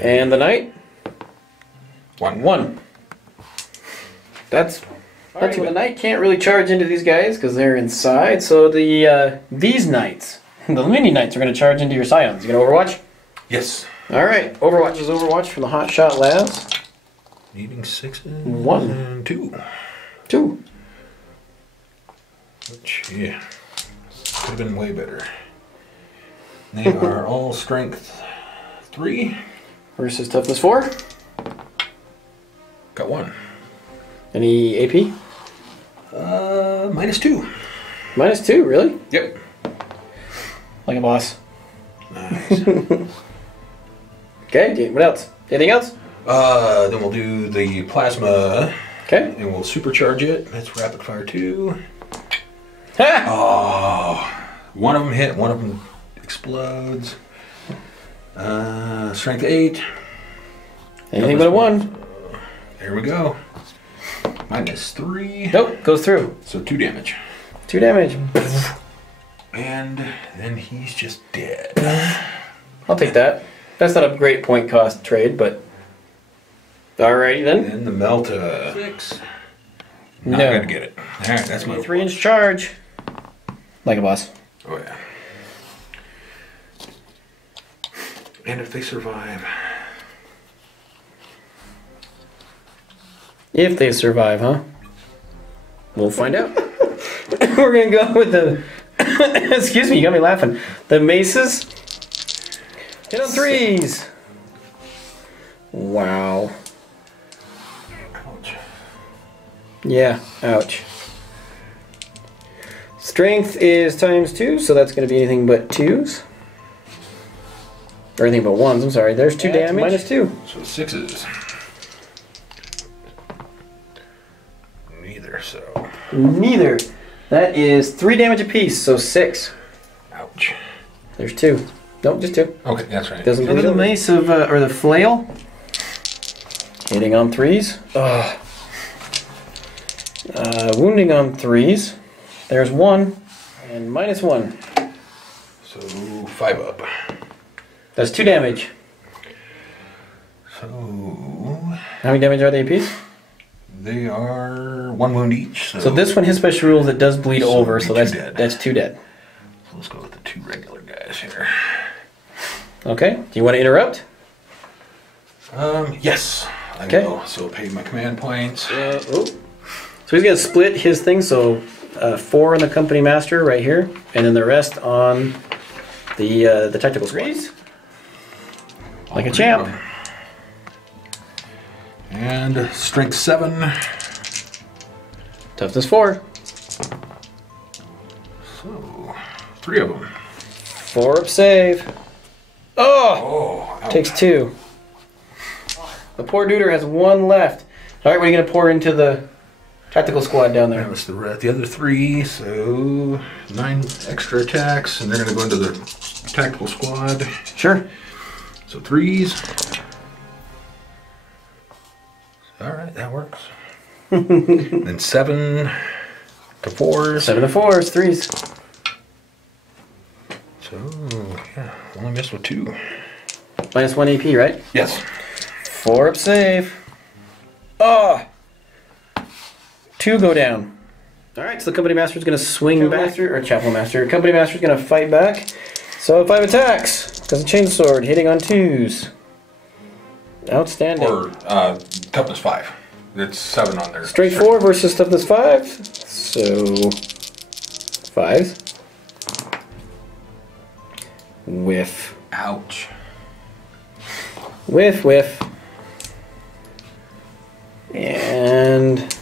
And the Knight. 1. 1. That's right. The Knight can't really charge into these guys because they're inside. So the these Knights, the mini Knights, are going to charge into your Scions. You going to Overwatch? Yes. All right. Overwatch is Overwatch from the Hot Shot Labs. Needing 6 1. and 2. 2. Which, yeah, could have been way better. They are all strength 3. Versus toughness 4. Got 1. Any AP? -2. -2, really? Yep. Like a boss. Nice. Okay, what else? Anything else? Then we'll do the plasma. Okay. And we'll supercharge it. That's rapid fire 2. Ha! Oh, one of them hit, one of them explodes. Strength 8. Anything but a 1. There we go. -3. Nope, goes through. So 2 damage. 2 damage. And then he's just dead. I'll take that. That's not a great point cost trade, but alrighty then. And the Melta. 6. Not No. gonna get it. Alright, that's my 3-inch charge. Like a boss. Oh yeah. And if they survive. If they survive, huh? We'll find out. We're gonna go with the excuse me, you got me laughing. The maces. Hit on 3s. Wow. Ouch. Yeah, ouch. Strength is ×2, so that's going to be anything but 2s. Or anything but 1s, I'm sorry. There's 2 damage. -2. So 6s. Neither, so. Neither. That is 3 damage apiece, so 6. Ouch. There's 2. Nope, just 2. Okay, that's right. Doesn't do the mace of, or the flail. Hitting on 3s. Wounding on 3s. There's 1. And -1. So 5 up. That's 2 damage. So How many damage are they apiece? they are 1 wound each. So this one, his special rules, it does bleed So over, it'd so be that's 2 dead. that's 2 dead. So let's go with the 2 regular guys here. Okay. Do you want to interrupt? Yes. I Okay. will. So pay my command points. So he's gonna split his thing. So 4 on the company master right here, and then the rest on the tactical squads. Like a champ. And strength 7. Toughness 4. So 3 of them. 4 up save. Oh! Oh, ouch. Takes 2. The poor duder has 1 left. All right, what are you gonna pour into the tactical squad down there? That was the other 3. So 9 extra attacks, and they're going to go into the tactical squad. Sure. So 3s. All right, that works. Then 7 to 4s. 7 to 4s, 3s. So yeah, only missed with 2. -1 AP, right? Yes. 4 up save. Oh! 2 go down. Alright, so the company master's gonna swing back. Chapel master. Company master's gonna fight back. So 5 attacks. Because of chainsword, hitting on 2s. Outstanding. Or toughness 5. It's 7 on there. Straight 4 versus toughness 5. So 5s. Whiff. Ouch. Whiff, whiff. And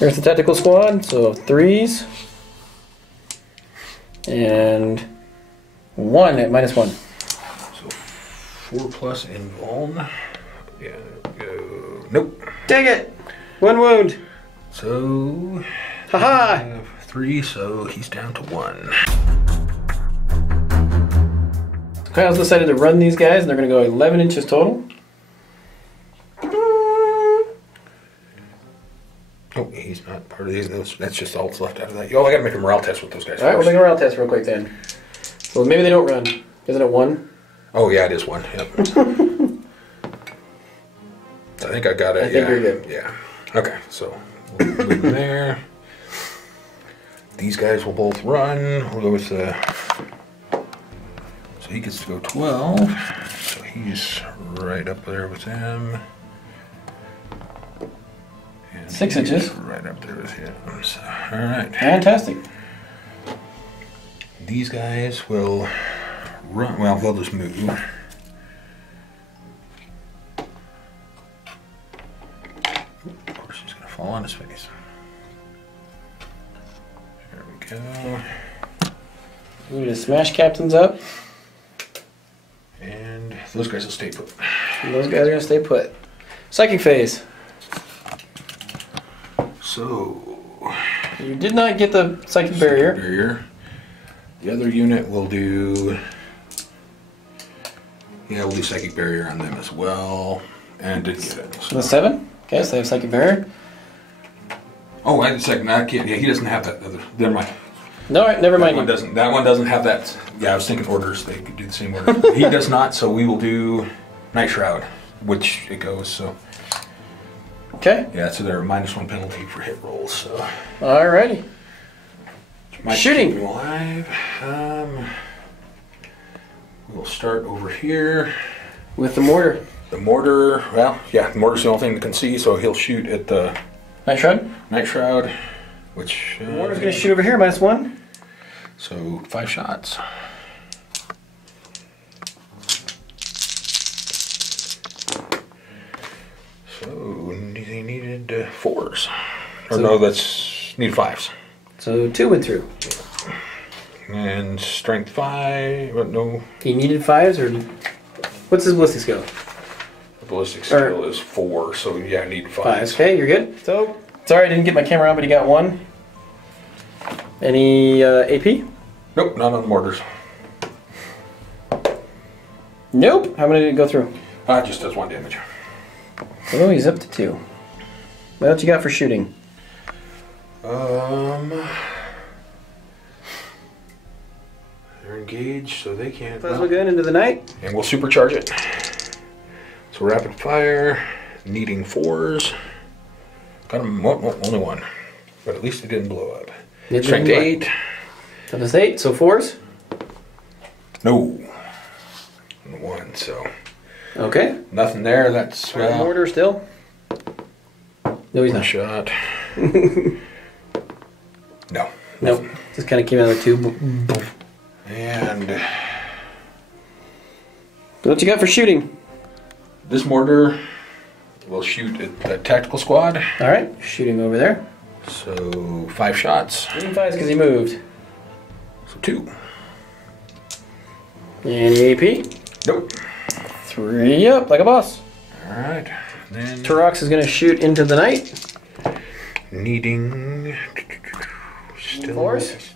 there's the tactical squad, so 3s. And 1 at -1. So 4 plus invuln. Yeah, go. Nope. Dang it! 1 wound. So Haha! I have 3, so he's down to 1. Kyle's decided to run these guys, and they're going to go 11 inches total. Oh, he's not part of these. That's just all that's left out of that. Oh, I gotta make a morale test with those guys. All right, we'll make a morale test real quick then. So maybe they don't run. Isn't it 1? Oh yeah, it is 1. Yep. I think I got it. I think you're good. Yeah. Okay, so we'll move them there. These guys will both run. We'll go with the. So he gets to go 12. So he's right up there with them. 6 inches. Right up there with him. So, all right. Fantastic. These guys will run. Well, they'll just move. Of course, he's going to fall on his face. There we go. We need to smash captains up. And those guys will stay put. And those guys are going to stay put. Psychic phase. So, You did not get the psychic barrier. The other unit will do. Yeah, we'll do psychic barrier on them as well. And didn't get it. So the 7. Okay, so they have psychic barrier. Oh, wait a second. I can't. Yeah, he doesn't have that. Never mind. No, never mind. That one doesn't have that. Yeah, I was thinking orders. They could do the same order. He does not. So we will do Night Shroud, which it goes. So. Okay. Yeah, so they're -1 penalty for hit rolls. So. Alrighty. Shooting. Live. We'll start over here. With the mortar. The mortar, well, yeah, the mortar's the only thing that can see, so he'll shoot at the Night Shroud? Night Shroud, which... The mortar's going to shoot over here, -1. So, 5 shots. So, he needed 4s. Or so, no, that's... needed 5s. So, 2 went through. And strength 5, but no... He needed 5s, or... What's his ballistic skill? The ballistic skill is 4, so yeah, I need 5s. Okay, you're good. So, sorry I didn't get my camera on, but he got 1. Any AP? Nope, not on mortars. Nope. How many did it go through? It just does 1 damage. Oh, he's up to 2. What else you got for shooting? They're engaged, so they can't. Plasma gun into the night. And we'll supercharge it. So rapid fire, needing 4s. Got him only 1, but at least it didn't blow up. Strength 8. Toughness 8, so 4s? No. 1, so. Okay. Nothing there. That's mortar still. No, he's not. Shot. No. Nope. Just kind of came out of the tube. And what you got for shooting? This mortar will shoot at the tactical squad. All right, shooting over there. So 5 shots. 5s because he moved. So 2. Any AP? Nope. 3 up, like a boss. All right. Then Tarox is going to shoot into the night. Needing still 4s.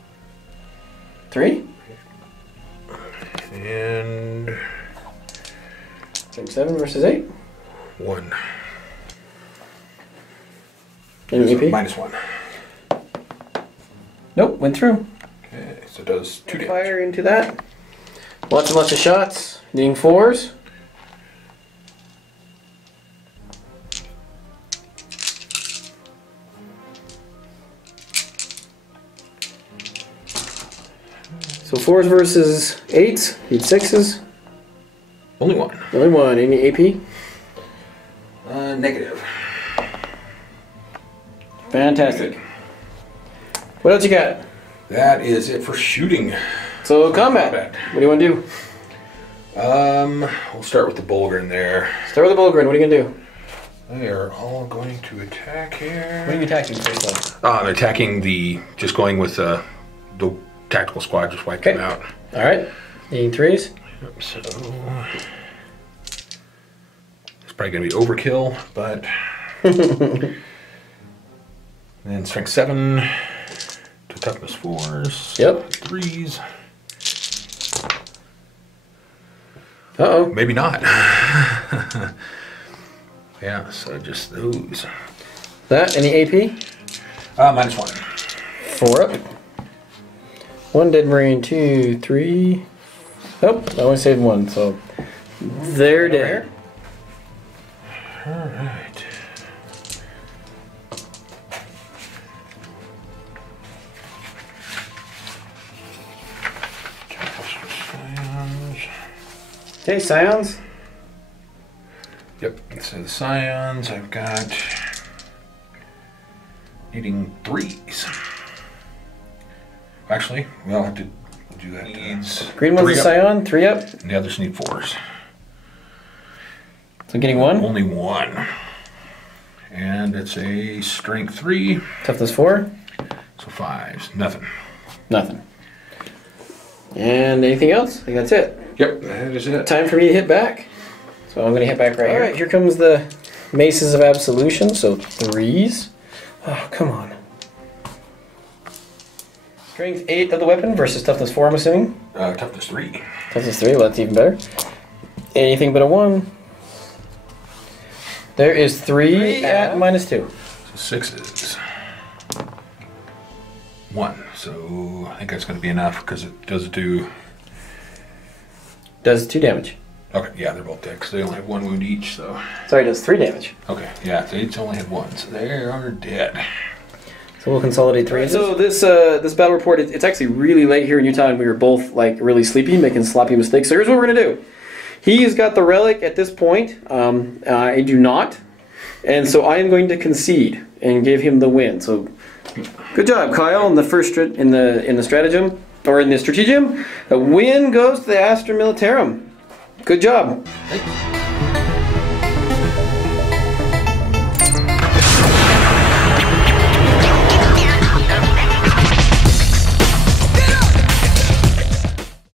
3. And 7 versus 8. 1. Any AP? -1. Nope, went through. Okay, so it does 2 damage. Fire into that. Lots and lots of shots. Needing 4s. So 4s versus 8s. Need 6s. Only 1. Only 1. Any AP? Negative. Fantastic. What else you got? That is it for shooting. So combat. What do you want to do? We'll start with the Bulgrin there. Start with the Bulgrin. What are you going to do? They are all going to attack here. What are you attacking first off? I'm attacking just going with the tactical squad, just wipe them out. All right. Needing 3s. Yep, so it's probably going to be overkill, but then strength 7 to toughness 4s. Yep. 3s. Uh-oh. Maybe not. Yeah, so just those. That, any AP? -1. 4 up. 1 dead Marine, 2, 3. Oh, I only saved 1, so they're dead. Alright. Hey, Scions. Yep, so the Scions, I've got needing 3s. Actually, we'll have to do that. Needs Green one's a Scion, 3 up. And the others need 4s. So getting 1? Only 1. And it's a strength 3. Toughness 4. So 5s. Nothing. Nothing. And anything else? I think that's it. Yep, that is it. Time for me to hit back. So I'm going to hit back right here. All right, here comes the Maces of Absolution. So 3s. Oh, come on. Strength 8 of the weapon versus toughness 4, I'm assuming. Toughness 3. Toughness 3, well, that's even better. Anything but a 1. There is 3 at -2. So 6s. 1. So I think that's going to be enough because it does do... Does 2 damage. Okay, yeah, they're both dead because they only have 1 wound each, so... Sorry, it does 3 damage. Okay, yeah, they each only had 1, so they are dead. So we'll consolidate 3. So this this battle report, it's actually really late here in Utah, and we were both like really sleepy, making sloppy mistakes. So here's what we're gonna do. He's got the relic at this point. I do not, and so I am going to concede and give him the win. So good job, Kyle, in the first in the stratagem or in the stratagem. The win goes to the Astra Militarum. Good job. Thanks.